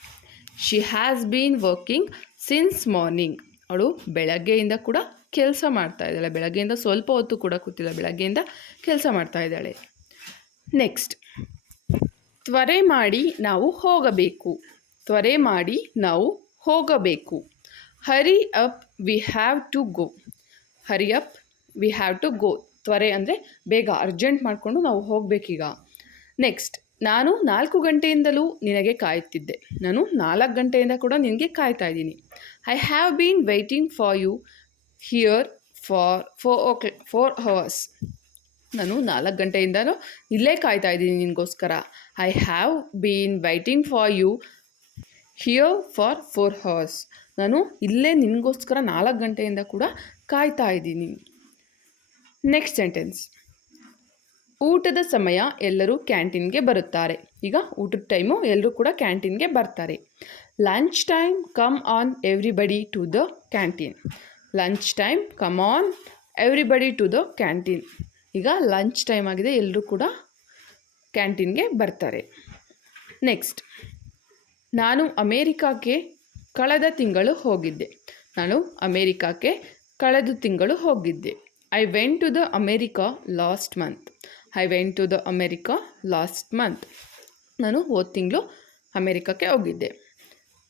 She has been working since morning. ಅವಳು ಬೆಳಗ್ಗೆಯಿಂದ ಕೂಡ ಕೆಲಸ ಮಾಡ್ತಾ ಇದ್ದಾಳೆ. ಬೆಳಗ್ಗೆಯಿಂದ ಸ್ವಲ್ಪ ಹೊತ್ತು ಕೂಡ ಕೂತಿಲ್ಲ, ಬೆಳಗ್ಗೆಯಿಂದ ಕೆಲಸ ಮಾಡ್ತಾ ಇದ್ದಾಳೆ. ನೆಕ್ಸ್ಟ್. ತ್ವರೆ ಮಾಡಿ ನಾವು ಹೋಗಬೇಕು. ತ್ವರೆ ಮಾಡಿ ನಾವು ಹೋಗಬೇಕು. Hurry up we have to go. Hurry up we have to go. ತ್ವರೆ ಅಂದರೆ ಬೇಗ, ಅರ್ಜೆಂಟ್ ಮಾಡಿಕೊಂಡು ನಾವು ಹೋಗಬೇಕೀಗ. ನೆಕ್ಸ್ಟ್. ನಾನು 4 ಗಂಟೆಯಿಂದಲೂ ನಿನಗೆ ಕಾಯುತ್ತಿದ್ದೆ. ನಾನು 4 ಗಂಟೆಯಿಂದ ಕೂಡ ನಿನಗೆ ಕಾಯ್ತಾ ಇದ್ದೀನಿ. I have been waiting for you here for 4 hours. ನಾನು 4 ಗಂಟೆಯಿಂದಲೂ ಇಲ್ಲೇ ಕಾಯ್ತಾ ಇದ್ದೀನಿ ನಿನಗೋಸ್ಕರ. I have been waiting for you here for 4 hours. ನಾನು ಇಲ್ಲೇ ನಿನಗೋಸ್ಕರ 4 ಗಂಟೆಯಿಂದ ಕೂಡ ಕಾಯ್ತಾ ಇದ್ದೀನಿ. Next sentence. ಊಟದ ಸಮಯ ಎಲ್ಲರೂ ಕ್ಯಾಂಟೀನ್ಗೆ ಬರುತ್ತಾರೆ. ಈಗ ಊಟದ ಟೈಮು ಎಲ್ಲರೂ ಕೂಡ ಕ್ಯಾಂಟೀನ್ಗೆ ಬರ್ತಾರೆ. Lunch time come on everybody to the canteen. Lunch time come on everybody to the canteen. ಈಗ ಲಂಚ್ ಟೈಮ್ ಆಗಿದೆ, ಎಲ್ಲರೂ ಕೂಡ ಕ್ಯಾಂಟೀನ್ಗೆ ಬರ್ತಾರೆ. ನೆಕ್ಸ್ಟ್. ನಾನು ಅಮೇರಿಕಾಕ್ಕೆ ಕಳೆದ ತಿಂಗಳು ಹೋಗಿದ್ದೆ. ನಾನು ಅಮೇರಿಕಾಕ್ಕೆ ಕಳೆದ ತಿಂಗಳು ಹೋಗಿದ್ದೆ. I went to the America last month. I went to the America last month. ನಾನು ಹೋದ ತಿಂಗಳು ಅಮೇರಿಕಕ್ಕೆ ಹೋಗಿದ್ದೆ.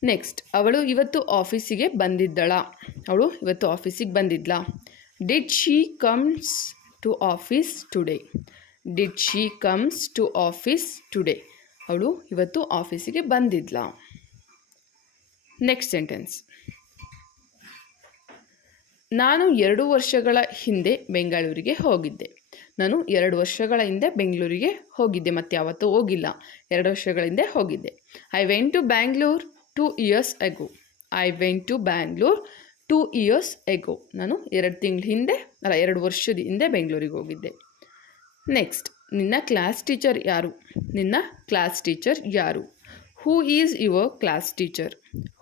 ನೆಕ್ಸ್ಟ್. ಅವಳು ಇವತ್ತು ಆಫೀಸಿಗೆ ಬಂದಿದ್ದಳ. ಅವಳು ಇವತ್ತು ಆಫೀಸಿಗೆ ಬಂದಿದ್ಲಾ. Did she comes to office today. Did she comes to office today. ಅವಳು ಇವತ್ತು ಆಫೀಸಿಗೆ ಬಂದಿದ್ಲಾ. Next sentence. ನಾನು 2 ವರ್ಷಗಳ ಹಿಂದೆ ಬೆಂಗಳೂರಿಗೆ ಹೋಗಿದ್ದೆ. ನಾನು 2 ವರ್ಷಗಳ ಹಿಂದೆ ಬೆಂಗಳೂರಿಗೆ ಹೋಗಿದ್ದೆ, ಮತ್ತು ಯಾವತ್ತೂ ಹೋಗಿಲ್ಲ. 2 ವರ್ಷಗಳ ಹಿಂದೆ ಹೋಗಿದ್ದೆ. I went to Bangalore 2 years ago. I went to Bangalore 2 years ago. ನಾನು 2 ವರ್ಷದ ಹಿಂದೆ ಬೆಂಗಳೂರಿಗೆ ಹೋಗಿದ್ದೆ. ನೆಕ್ಸ್ಟ್. ನಿನ್ನ ಕ್ಲಾಸ್ ಟೀಚರ್ ಯಾರು? ನಿನ್ನ ಕ್ಲಾಸ್ ಟೀಚರ್ ಯಾರು? Who is your class teacher?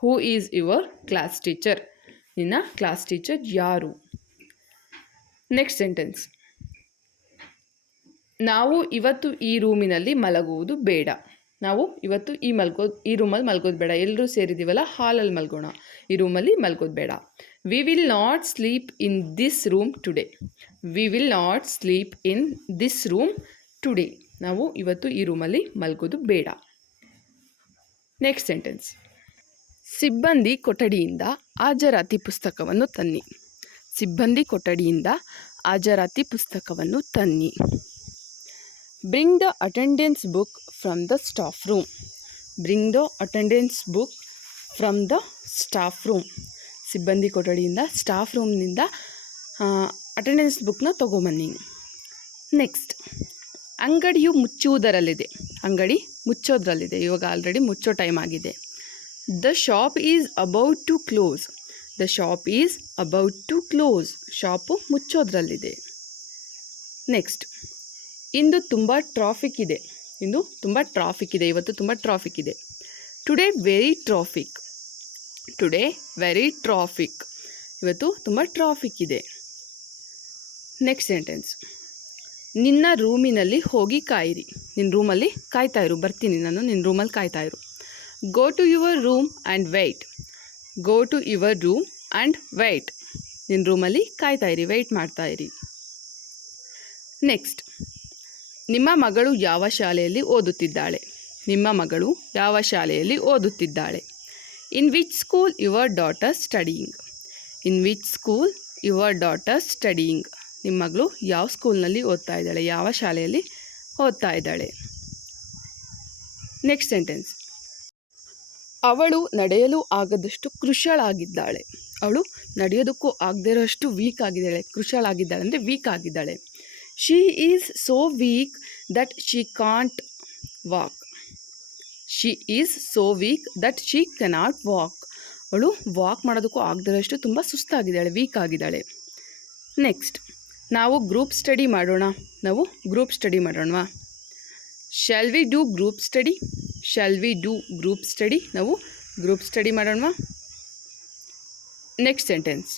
Who is your class teacher? ನಿನ್ನ ಕ್ಲಾಸ್ ಟೀಚರ್ ಯಾರು? Next sentence. ನಾವು ಇವತ್ತು ಈ ರೂಮಿನಲ್ಲಿ ಮಲಗುವುದು ಬೇಡ. ನಾವು ಇವತ್ತು ಈ ರೂಮಲ್ಲಿ ಮಲಗೋದು ಬೇಡ. ಎಲ್ಲರೂ ಸೇರಿದ್ದೀವಲ್ಲ, ಹಾಲಲ್ಲಿ ಮಲಗೋಣ, ಈ ರೂಮಲ್ಲಿ ಮಲಗೋದು ಬೇಡ. We will not sleep in this room today. We will not sleep in this room today. ನಾವು ಇವತ್ತು ಈ ರೂಮಲ್ಲಿ ಮಲಗೋದು ಬೇಡ. Next sentence. ಸಿಬ್ಬಂದಿ ಕೊಠಡಿಯಿಂದ ಹಾಜರಾತಿ ಪುಸ್ತಕವನ್ನು ತನ್ನಿ. ಸಿಬ್ಬಂದಿ ಕೊಠಡಿಯಿಂದ ಹಾಜರಾತಿ ಪುಸ್ತಕವನ್ನು ತನ್ನಿ. Bring the attendance book from the staff room. Bring the attendance book from the staff room. ಸಿಬ್ಬಂದಿ ಕೊಠಡಿಯಿಂದ ಸ್ಟಾಫ್ ರೂಮ್ನಿಂದ ಅಟೆಂಡೆನ್ಸ್ ಬುಕ್ನ ತೊಗೊಂಬನ್ನಿ. ನೆಕ್ಸ್ಟ್. ಅಂಗಡಿಯು ಮುಚ್ಚುವುದರಲ್ಲಿದೆ. ಅಂಗಡಿ ಮುಚ್ಚೋದ್ರಲ್ಲಿದೆ. ಇವಾಗ ಆಲ್ರೆಡಿ ಮುಚ್ಚೋ ಟೈಮ್ ಆಗಿದೆ. The shop is about to close. The shop is about to close. Shop ಮುಚ್ಚೋದ್ರಲ್ಲಿದೆ. ನೆಕ್ಸ್ಟ್. ಇಂದು ತುಂಬ ಟ್ರಾಫಿಕ್ ಇದೆ. ಇಂದು ತುಂಬ ಟ್ರಾಫಿಕ್ ಇದೆ. ಇವತ್ತು ತುಂಬ ಟ್ರಾಫಿಕ್ ಇದೆ. Today very traffic. Today very traffic. ಇವತ್ತು ತುಂಬ ಟ್ರಾಫಿಕ್ ಇದೆ. Next sentence. ನಿನ್ನ ರೂಮಿನಲ್ಲಿ ಹೋಗಿ ಕಾಯಿರಿ. ನಿನ್ನ ರೂಮಲ್ಲಿ ಕಾಯ್ತಾ ಇರು, ಬರ್ತೀನಿ ನಾನು, ನಿನ್ನ ರೂಮಲ್ಲಿ ಕಾಯ್ತಾ ಇರು. Go to your room and wait. Go to your room and wait. ನಿನ್ನ ರೂಮಲ್ಲಿ ಕಾಯ್ತಾ ಇರಿ, ವೆಯ್ಟ್ ಮಾಡ್ತಾ ಇರಿ. ನೆಕ್ಸ್ಟ್. ನಿಮ್ಮ ಮಗಳು ಯಾವ ಶಾಲೆಯಲ್ಲಿ ಓದುತ್ತಿದ್ದಾಳೆ? ನಿಮ್ಮ ಮಗಳು ಯಾವ ಶಾಲೆಯಲ್ಲಿ ಓದುತ್ತಿದ್ದಾಳೆ? In which school your daughter studying. In which school your daughter studying. ನಿಮ್ಮ ಮಗಳು ಯಾವ ಸ್ಕೂಲ್ನಲ್ಲಿ ಓದ್ತಾ ಇದ್ದಾಳೆ, ಯಾವ ಶಾಲೆಯಲ್ಲಿ ಓದ್ತಾ ಇದ್ದಾಳೆ. Next sentence. ಅವಳು ನಡೆಯಲು ಆಗದಷ್ಟು ಕೃಶಳಾಗಿದ್ದಾಳೆ. ಅವಳು ನಡೆಯೋದಕ್ಕೂ ಆಗದೇ ಇರೋಷ್ಟು ವೀಕ್ ಆಗಿದ್ದಾಳೆ. ಕೃಶಳಾಗಿದ್ದಾಳೆ ಅಂದರೆ ವೀಕ್ ಆಗಿದ್ದಾಳೆ. She is so weak that she can't walk. She is so weak that she cannot walk. ಅವಳು ವಾಕ್ ಮಾಡೋದಕ್ಕೂ ಆಗದಿರೋಷ್ಟು ತುಂಬ ಸುಸ್ತಾಗಿದ್ದಾಳೆ, ವೀಕ್ ಆಗಿದ್ದಾಳೆ. ನೆಕ್ಸ್ಟ್ ನಾವು ಗ್ರೂಪ್ ಸ್ಟಡಿ ಮಾಡೋಣ. Shall we do group study? ನಾವು ಗ್ರೂಪ್ ಸ್ಟಡಿ ಮಾಡೋಣ. ನೆಕ್ಸ್ಟ್ ಸೆಂಟೆನ್ಸ್,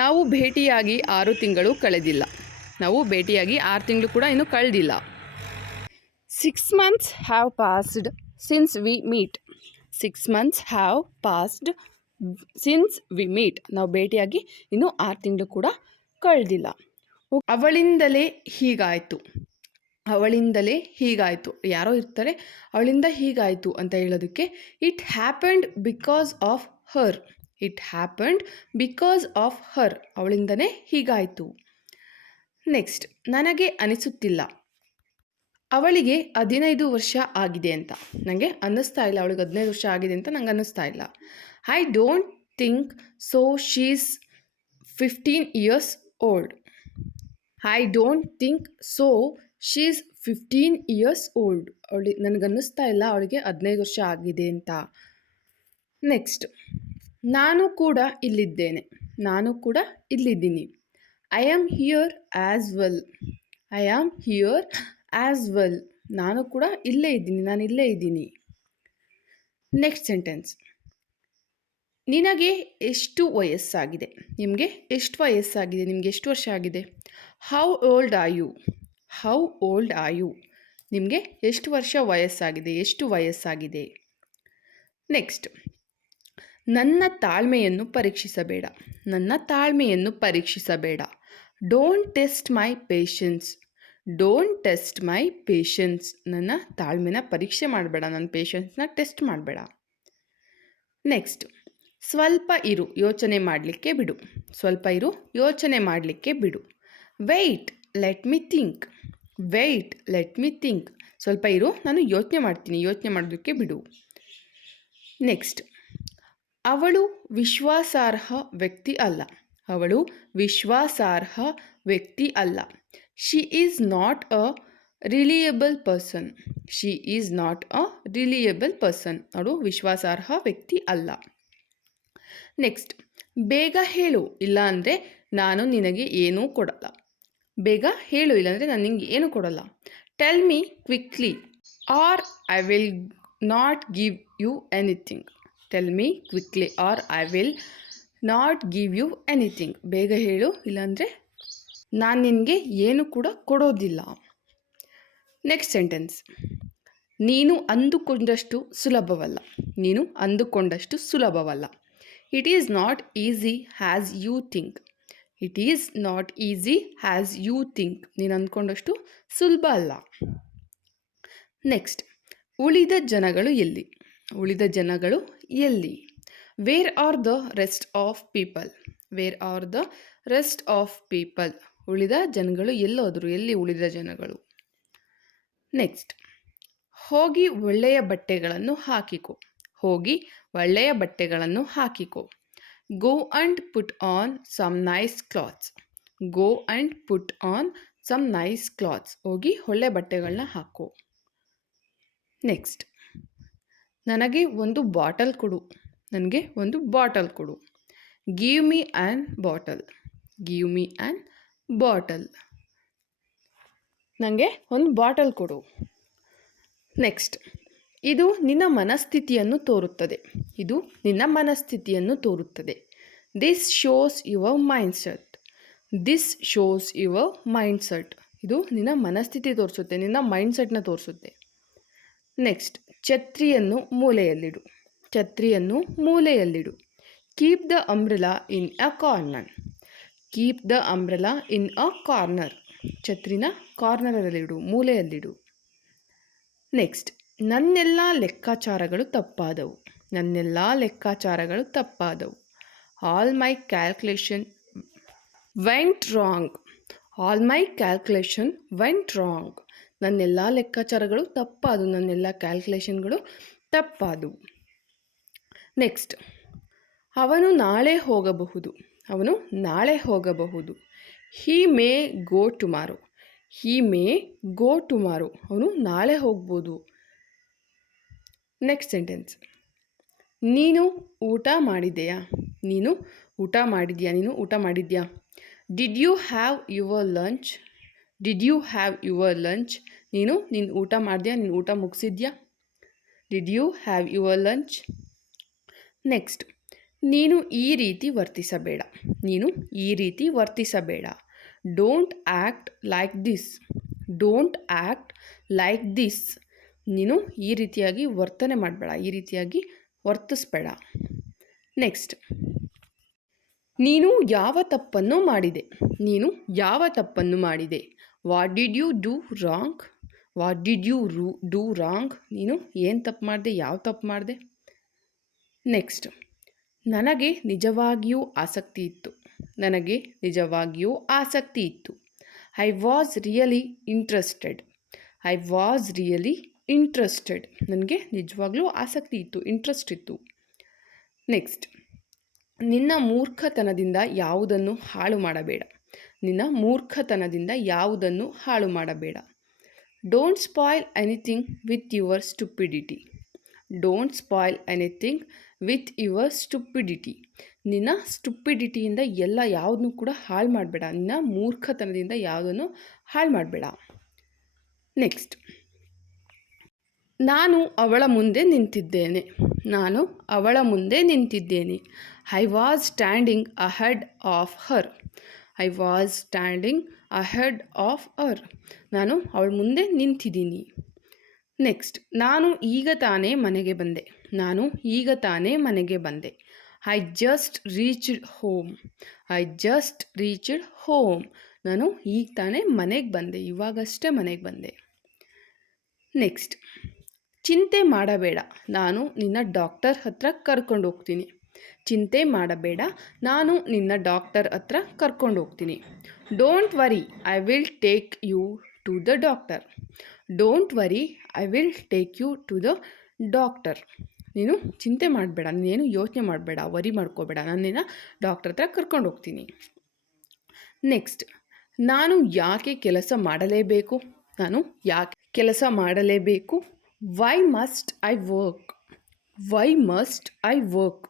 ನಾವು ಭೇಟಿಯಾಗಿ 6 ತಿಂಗಳು ಕಳೆದಿಲ್ಲ. ನಾವು ಭೇಟಿಯಾಗಿ 6 ತಿಂಗಳು ಕೂಡ ಇನ್ನೂ ಕಳೆದಿಲ್ಲ. 6 months have passed since we meet. 6 months have passed since we meet. ನಾವು ಭೇಟಿಯಾಗಿ ಇನ್ನೂ 6 ತಿಂಗಳು ಕೂಡ ಕಳೆದಿಲ್ಲ. ಅವಳಿಂದಲೇ ಹೀಗಾಯಿತು. ಯಾರೋ ಇರ್ತಾರೆ, ಅವಳಿಂದ ಹೀಗಾಯಿತು ಅಂತ ಹೇಳೋದಕ್ಕೆ it happened because of her. ಅವಳಿಂದನೇ ಹೀಗಾಯಿತು. ನೆಕ್ಸ್ಟ್, ನನಗೆ ಅನಿಸುತ್ತಿಲ್ಲ. ಅವಳಿಗೆ 15 ವರ್ಷ ಆಗಿದೆ ಅಂತ ನನಗೆ ಅನ್ನಿಸ್ತಾ ಇಲ್ಲ. ಅವಳಿಗೆ 15 ವರ್ಷ ಆಗಿದೆ ಅಂತ ನಂಗೆ ಅನ್ನಿಸ್ತಾ ಇಲ್ಲ. I don't think so, she's 15 years old. ನನಗನ್ನಿಸ್ತಾ ಇಲ್ಲ ಅವಳಿಗೆ 15 ವರ್ಷ ಆಗಿದೆ ಅಂತ. ನೆಕ್ಸ್ಟ್, ನಾನು ಕೂಡ ಇಲ್ಲಿದ್ದೀನಿ. I am here as well. ನಾನು ಕೂಡ ಇಲ್ಲೇ ಇದ್ದೀನಿ. ನೆಕ್ಸ್ಟ್ ಸೆಂಟೆನ್ಸ್, ನಿನಗೆ ಎಷ್ಟು ವಯಸ್ಸಾಗಿದೆ? ನಿಮಗೆ ಎಷ್ಟು ವರ್ಷ ಆಗಿದೆ? How old are you? ನಿಮಗೆ ಎಷ್ಟು ವಯಸ್ಸಾಗಿದೆ? ನೆಕ್ಸ್ಟ್, ನನ್ನ ತಾಳ್ಮೆಯನ್ನು ಪರೀಕ್ಷಿಸಬೇಡ. Don't test my patience. ನನ್ನ ತಾಳ್ಮೆನ ಪರೀಕ್ಷೆ ಮಾಡಬೇಡ, ನನ್ನ ಪೇಷನ್ಸ್ನ ಟೆಸ್ಟ್ ಮಾಡಬೇಡ. ನೆಕ್ಸ್ಟ್, ಸ್ವಲ್ಪ ಇರು, ಯೋಚನೆ ಮಾಡಲಿಕ್ಕೆ ಬಿಡು. Wait, let me think. ಸ್ವಲ್ಪ ಇರು, ನಾನು ಯೋಚನೆ ಮಾಡೋದಕ್ಕೆ ಬಿಡು. ನೆಕ್ಸ್ಟ್, ಅವಳು ವಿಶ್ವಾಸಾರ್ಹ ವ್ಯಕ್ತಿ ಅಲ್ಲ. She is not a reliable person. ಅವಳು ವಿಶ್ವಾಸಾರ್ಹ ವ್ಯಕ್ತಿ ಅಲ್ಲ. ನೆಕ್ಸ್ಟ್, ಬೇಗ ಹೇಳು, ಇಲ್ಲ ಅಂದರೆ ನಾನು ನಿನಗೆ ಏನೂ ಕೊಡಲ್ಲ. Tell me quickly or I will not give you anything. ಬೇಗ ಹೇಳು, ಇಲ್ಲಾಂದರೆ ನಾನು ನಿನಗೆ ಏನು ಕೂಡ ಕೊಡೋದಿಲ್ಲ. ನೆಕ್ಸ್ಟ್ ಸೆಂಟೆನ್ಸ್, ನೀನು ಅಂದುಕೊಂಡಷ್ಟು ಸುಲಭವಲ್ಲ. It is not easy has you think. ನೀನು ಅಂದ್ಕೊಂಡಷ್ಟು ಸುಲಭ ಅಲ್ಲ. ನೆಕ್ಸ್ಟ್, ಉಳಿದ ಜನಗಳು ಎಲ್ಲಿ? Where are the rest of people? ಉಳಿದ ಜನಗಳು ಎಲ್ಲೋದ್ರು? ಎಲ್ಲಿ ಉಳಿದ ಜನಗಳು? ನೆಕ್ಸ್ಟ್, ಹೋಗಿ ಒಳ್ಳೆಯ ಬಟ್ಟೆಗಳನ್ನು ಹಾಕಿಕೋ. Go and put on some nice clothes. ಹೋಗಿ ಒಳ್ಳೆ ಬಟ್ಟೆಗಳನ್ನ ಹಾಕೋ. ನೆಕ್ಸ್ಟ್, ನನಗೆ ಒಂದು ಬಾಟಲ್ ಕೊಡು. Give me an bottle. ನನಗೆ ಒಂದು ಬಾಟಲ್ ಕೊಡು. ನೆಕ್ಸ್ಟ್, ಇದು ನಿನ್ನ ಮನಸ್ಥಿತಿಯನ್ನು ತೋರುತ್ತದೆ. This shows your mindset. ಇದು ನಿನ್ನ ಮನಸ್ಥಿತಿ ತೋರಿಸುತ್ತೆ, ನಿನ್ನ ಮೈಂಡ್ಸೆಟ್ನ ತೋರಿಸುತ್ತೆ. ನೆಕ್ಸ್ಟ್, ಛತ್ರಿಯನ್ನು ಮೂಲೆಯಲ್ಲಿಡು. Keep the umbrella in a corner. ಛತ್ರಿನ ಕಾರ್ನರಲ್ಲಿಡು, ಮೂಲೆಯಲ್ಲಿಡು. ನೆಕ್ಸ್ಟ್, ನನ್ನೆಲ್ಲ ಲೆಕ್ಕಾಚಾರಗಳು ತಪ್ಪಾದವು. All my calculation went wrong. ನನ್ನೆಲ್ಲ ಲೆಕ್ಕಾಚಾರಗಳು ತಪ್ಪಾದವು, ನನ್ನೆಲ್ಲ ಕ್ಯಾಲ್ಕುಲೇಷನ್ಗಳು ತಪ್ಪಾದವು. ನೆಕ್ಸ್ಟ್, ಅವನು ನಾಳೆ ಹೋಗಬಹುದು. ಹಿ ಮೇ ಗೋ ಟುಮಾರೋ. ಅವನು ನಾಳೆ ಹೋಗ್ಬೋದು. ನೆಕ್ಸ್ಟ್ ಸೆಂಟೆನ್ಸ್, ನೀನು ಊಟ ಮಾಡಿದೆಯಾ? ನೀನು ಊಟ ಮಾಡಿದೆಯಾ? ನೀನು ಊಟ ಮಾಡಿದ್ಯಾ? Did you have your lunch? Did you have your lunch? ನೀನು ಊಟ ಮಾಡಿದ್ಯಾ? ನೀನು ಊಟ ಮುಗಿಸಿದ್ಯಾ? Did you have your lunch? Next, ನೀನು ಈ ರೀತಿ ವರ್ತಿಸಬೇಡ. ನೀನು ಈ ರೀತಿ ವರ್ತಿಸಬೇಡ. Don't act like this. Don't act like this. ನೀನು ಈ ರೀತಿಯಾಗಿ ವರ್ತನೆ ಮಾಡಬೇಡ, ಈ ರೀತಿಯಾಗಿ ವರ್ತಿಸ್ಬೇಡ. ನೆಕ್ಸ್ಟ್, ನೀನು ಯಾವ ತಪ್ಪನ್ನು ಮಾಡಿದೆ? ನೀನು ಯಾವ ತಪ್ಪನ್ನು ಮಾಡಿದೆ? What did you do wrong? What did you do wrong? ನೀನು ಏನು ತಪ್ಪು ಮಾಡಿದೆ? ಯಾವ ತಪ್ಪು ಮಾಡಿದೆ? ನೆಕ್ಸ್ಟ್, ನನಗೆ ನಿಜವಾಗಿಯೂ ಆಸಕ್ತಿ ಇತ್ತು. ನನಗೆ ನಿಜವಾಗಿಯೂ ಆಸಕ್ತಿ ಇತ್ತು. I was really interested. I was really interested. ನನಗೆ ನಿಜವಾಗ್ಲೂ ಆಸಕ್ತಿ ಇತ್ತು, ಇಂಟ್ರೆಸ್ಟ್ ಇತ್ತು. ನೆಕ್ಸ್ಟ್, ನಿನ್ನ ಮೂರ್ಖತನದಿಂದ ಯಾವುದನ್ನು ಹಾಳು ಮಾಡಬೇಡ. ನಿನ್ನ ಮೂರ್ಖತನದಿಂದ ಯಾವುದನ್ನು ಹಾಳು ಮಾಡಬೇಡ. Don't spoil anything with your stupidity. Don't spoil anything with your stupidity. ನಿನ್ನ ಸ್ಟುಪಿಡಿಟಿಯಿಂದ ಯಾವುದನ್ನು ಕೂಡ ಹಾಳು ಮಾಡಬೇಡ. ನಿನ್ನ ಮೂರ್ಖತನದಿಂದ ಯಾವುದನ್ನು ಹಾಳು ಮಾಡಬೇಡ. ನೆಕ್ಸ್ಟ್, ನಾನು ಅವಳ ಮುಂದೆ ನಿಂತಿದ್ದೇನೆ. ನಾನು ಅವಳ ಮುಂದೆ ನಿಂತಿದ್ದೇನೆ. I was standing ahead of her. I was standing ahead of her. ನಾನು ಅವಳ ಮುಂದೆ ನಿಂತಿದ್ದೀನಿ. ನೆಕ್ಸ್ಟ್, ನಾನು ಈಗ ತಾನೇ ಮನೆಗೆ ಬಂದೆ. ನಾನು ಈಗ ತಾನೇ ಮನೆಗೆ ಬಂದೆ. I just reached home. I just reached home. ನಾನು ಈಗ ತಾನೇ ಮನೆಗೆ ಬಂದೆ, ಇವಾಗಷ್ಟೇ ಮನೆಗೆ ಬಂದೆ. ನೆಕ್ಸ್ಟ್, ಚಿಂತೆ ಮಾಡಬೇಡ, ನಾನು ನಿನ್ನ ಡಾಕ್ಟರ್ ಹತ್ರ ಕರ್ಕೊಂಡು ಹೋಗ್ತೀನಿ. ಚಿಂತೆ ಮಾಡಬೇಡ, ನಾನು ನಿನ್ನ ಡಾಕ್ಟರ್ ಹತ್ರ ಕರ್ಕೊಂಡು ಹೋಗ್ತೀನಿ. Don't worry, I will take you to the doctor. Don't worry, I will take you to the doctor. ನೀನು ಚಿಂತೆ ಮಾಡಬೇಡ, ನೀನೇನು ಯೋಚನೆ ಮಾಡಬೇಡ, ವರಿ ಮಾಡ್ಕೋಬೇಡ, ನಾನು ನಿನ್ನ ಡಾಕ್ಟರ್ ಹತ್ರ ಕರ್ಕೊಂಡು ಹೋಗ್ತೀನಿ. ನೆಕ್ಸ್ಟ್, ನಾನು ಯಾಕೆ ಕೆಲಸ ಮಾಡಲೇಬೇಕು? ನಾನು ಯಾಕೆ ಕೆಲಸ ಮಾಡಲೇಬೇಕು? Why must I work? Why must I work?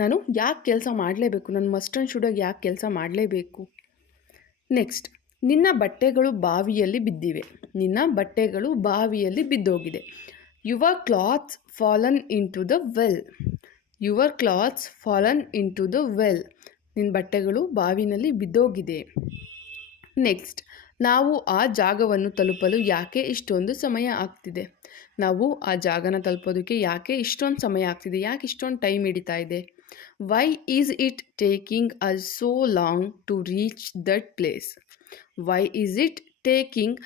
ನಾನು ಯಾಕೆ ಕೆಲಸ ಮಾಡಲೇಬೇಕು? ನಾನು ಮಸ್ಟ್ ಆ್ಯಂಡ್ ಶುಡಾಗಿ ಯಾಕೆ ಕೆಲಸ ಮಾಡಲೇಬೇಕು? ನೆಕ್ಸ್ಟ್, ನಿನ್ನ ಬಟ್ಟೆಗಳು ಬಾವಿಯಲ್ಲಿ ಬಿದ್ದಿವೆ. ನಿನ್ನ ಬಟ್ಟೆಗಳು ಬಾವಿಯಲ್ಲಿ ಬಿದ್ದೋಗಿದೆ. Your clothes fallen into the well. Your clothes fallen into the well. ನಿನ್ನ ಬಟ್ಟೆಗಳು ಬಾವಿನಲ್ಲಿ ಬಿದ್ದೋಗಿದೆ. ನೆಕ್ಸ್ಟ್, ನಾವು ಆ ಜಾಗವನ್ನು ತಲುಪಲು ಯಾಕೆ ಇಷ್ಟೊಂದು ಸಮಯ ಆಗ್ತಿದೆ? ನಾವು ಆ ಜಾಗನ ತಲುಪೋದಕ್ಕೆ ಯಾಕೆ ಇಷ್ಟೊಂದು ಸಮಯ ಆಗ್ತಿದೆ? ಯಾಕೆ ಇಷ್ಟೊಂದು ಟೈಮ್ ಹಿಡಿತಾ ಇದೆ? Why is it taking us so long to reach that place? Why is it taking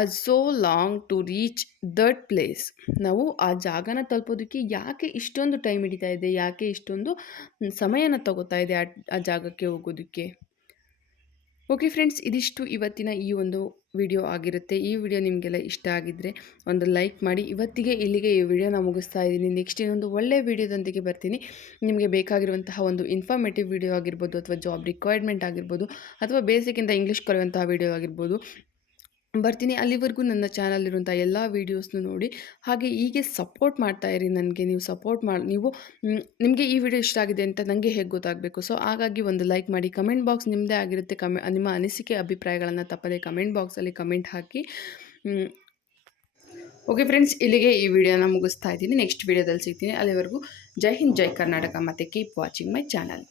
us so long to reach that place? ನಾವು ಆ ಜಾಗನ ತಲುಪೋದಕ್ಕೆ ಯಾಕೆ ಇಷ್ಟೊಂದು ಟೈಮ್ ಹಿಡಿತಾ ಇದೆ? ಯಾಕೆ ಇಷ್ಟೊಂದು ಸಮಯನ ತಗೋತಾ ಇದೆ ಆ ಜಾಗಕ್ಕೆ ಹೋಗೋದಕ್ಕೆ? ಓಕೆ ಫ್ರೆಂಡ್ಸ್, ಇದಿಷ್ಟು ಇವತ್ತಿನ ಈ ಒಂದು ವಿಡಿಯೋ ಆಗಿರುತ್ತೆ. ಈ ವಿಡಿಯೋ ನಿಮಗೆಲ್ಲ ಇಷ್ಟ ಆಗಿದ್ದರೆ ಒಂದು ಲೈಕ್ ಮಾಡಿ. ಇವತ್ತಿಗೆ ಇಲ್ಲಿಗೆ ಈ ವಿಡಿಯೋನ ಮುಗಿಸ್ತಾ ಇದ್ದೀನಿ. ನೆಕ್ಸ್ಟ್ ಇನ್ನೊಂದು ಒಳ್ಳೆಯ ವಿಡಿಯೋದೊಂದಿಗೆ ಬರ್ತೀನಿ. ನಿಮಗೆ ಬೇಕಾಗಿರುವಂತಹ ಒಂದು ಇನ್ಫಾರ್ಮೇಟಿವ್ ವಿಡಿಯೋ ಆಗಿರ್ಬೋದು, ಅಥವಾ ಜಾಬ್ ರಿಕ್ವೈರ್ಮೆಂಟ್ ಆಗಿರ್ಬೋದು, ಅಥವಾ ಬೇಸಿಕ್ಕಿಂದ ಇಂಗ್ಲೀಷ್ ಕಲಿಯುವಂತಹ ವಿಡಿಯೋ ಆಗಿರ್ಬೋದು ಬರ್ತೀನಿ. ಅಲ್ಲಿವರೆಗೂ ನನ್ನ ಚಾನಲಿರುವಂಥ ಎಲ್ಲ ವೀಡಿಯೋಸ್ನು ನೋಡಿ, ಹಾಗೆ ಹೀಗೆ ಸಪೋರ್ಟ್ ಮಾಡ್ತಾ ಇರಿ ನನಗೆ. ನೀವು ಸಪೋರ್ಟ್ ನಿಮಗೆ ಈ ವಿಡಿಯೋ ಇಷ್ಟ ಆಗಿದೆ ಅಂತ ನನಗೆ ಹೇಗೆ ಗೊತ್ತಾಗಬೇಕು? ಸೊ ಹಾಗಾಗಿ ಒಂದು ಲೈಕ್ ಮಾಡಿ. ಕಮೆಂಟ್ ಬಾಕ್ಸ್ ನಿಮ್ಮದೇ ಆಗಿರುತ್ತೆ. ನಿಮ್ಮ ಅನಿಸಿಕೆ ಅಭಿಪ್ರಾಯಗಳನ್ನು ತಪ್ಪದೆ ಕಮೆಂಟ್ ಬಾಕ್ಸಲ್ಲಿ ಕಮೆಂಟ್ ಹಾಕಿ. ಓಕೆ ಫ್ರೆಂಡ್ಸ್, ಇಲ್ಲಿಗೆ ಈ ವಿಡಿಯೋನ ಮುಗಿಸ್ತಾ ಇದ್ದೀನಿ. ನೆಕ್ಸ್ಟ್ ವಿಡಿಯೋದಲ್ಲಿ ಸಿಗ್ತೀನಿ. ಅಲ್ಲಿವರೆಗೂ ಜೈ ಹಿಂದ್, ಜೈ ಕರ್ನಾಟಕ, ಮತ್ತು ಕೀಪ್ ವಾಚಿಂಗ್ ಮೈ ಚಾನಲ್.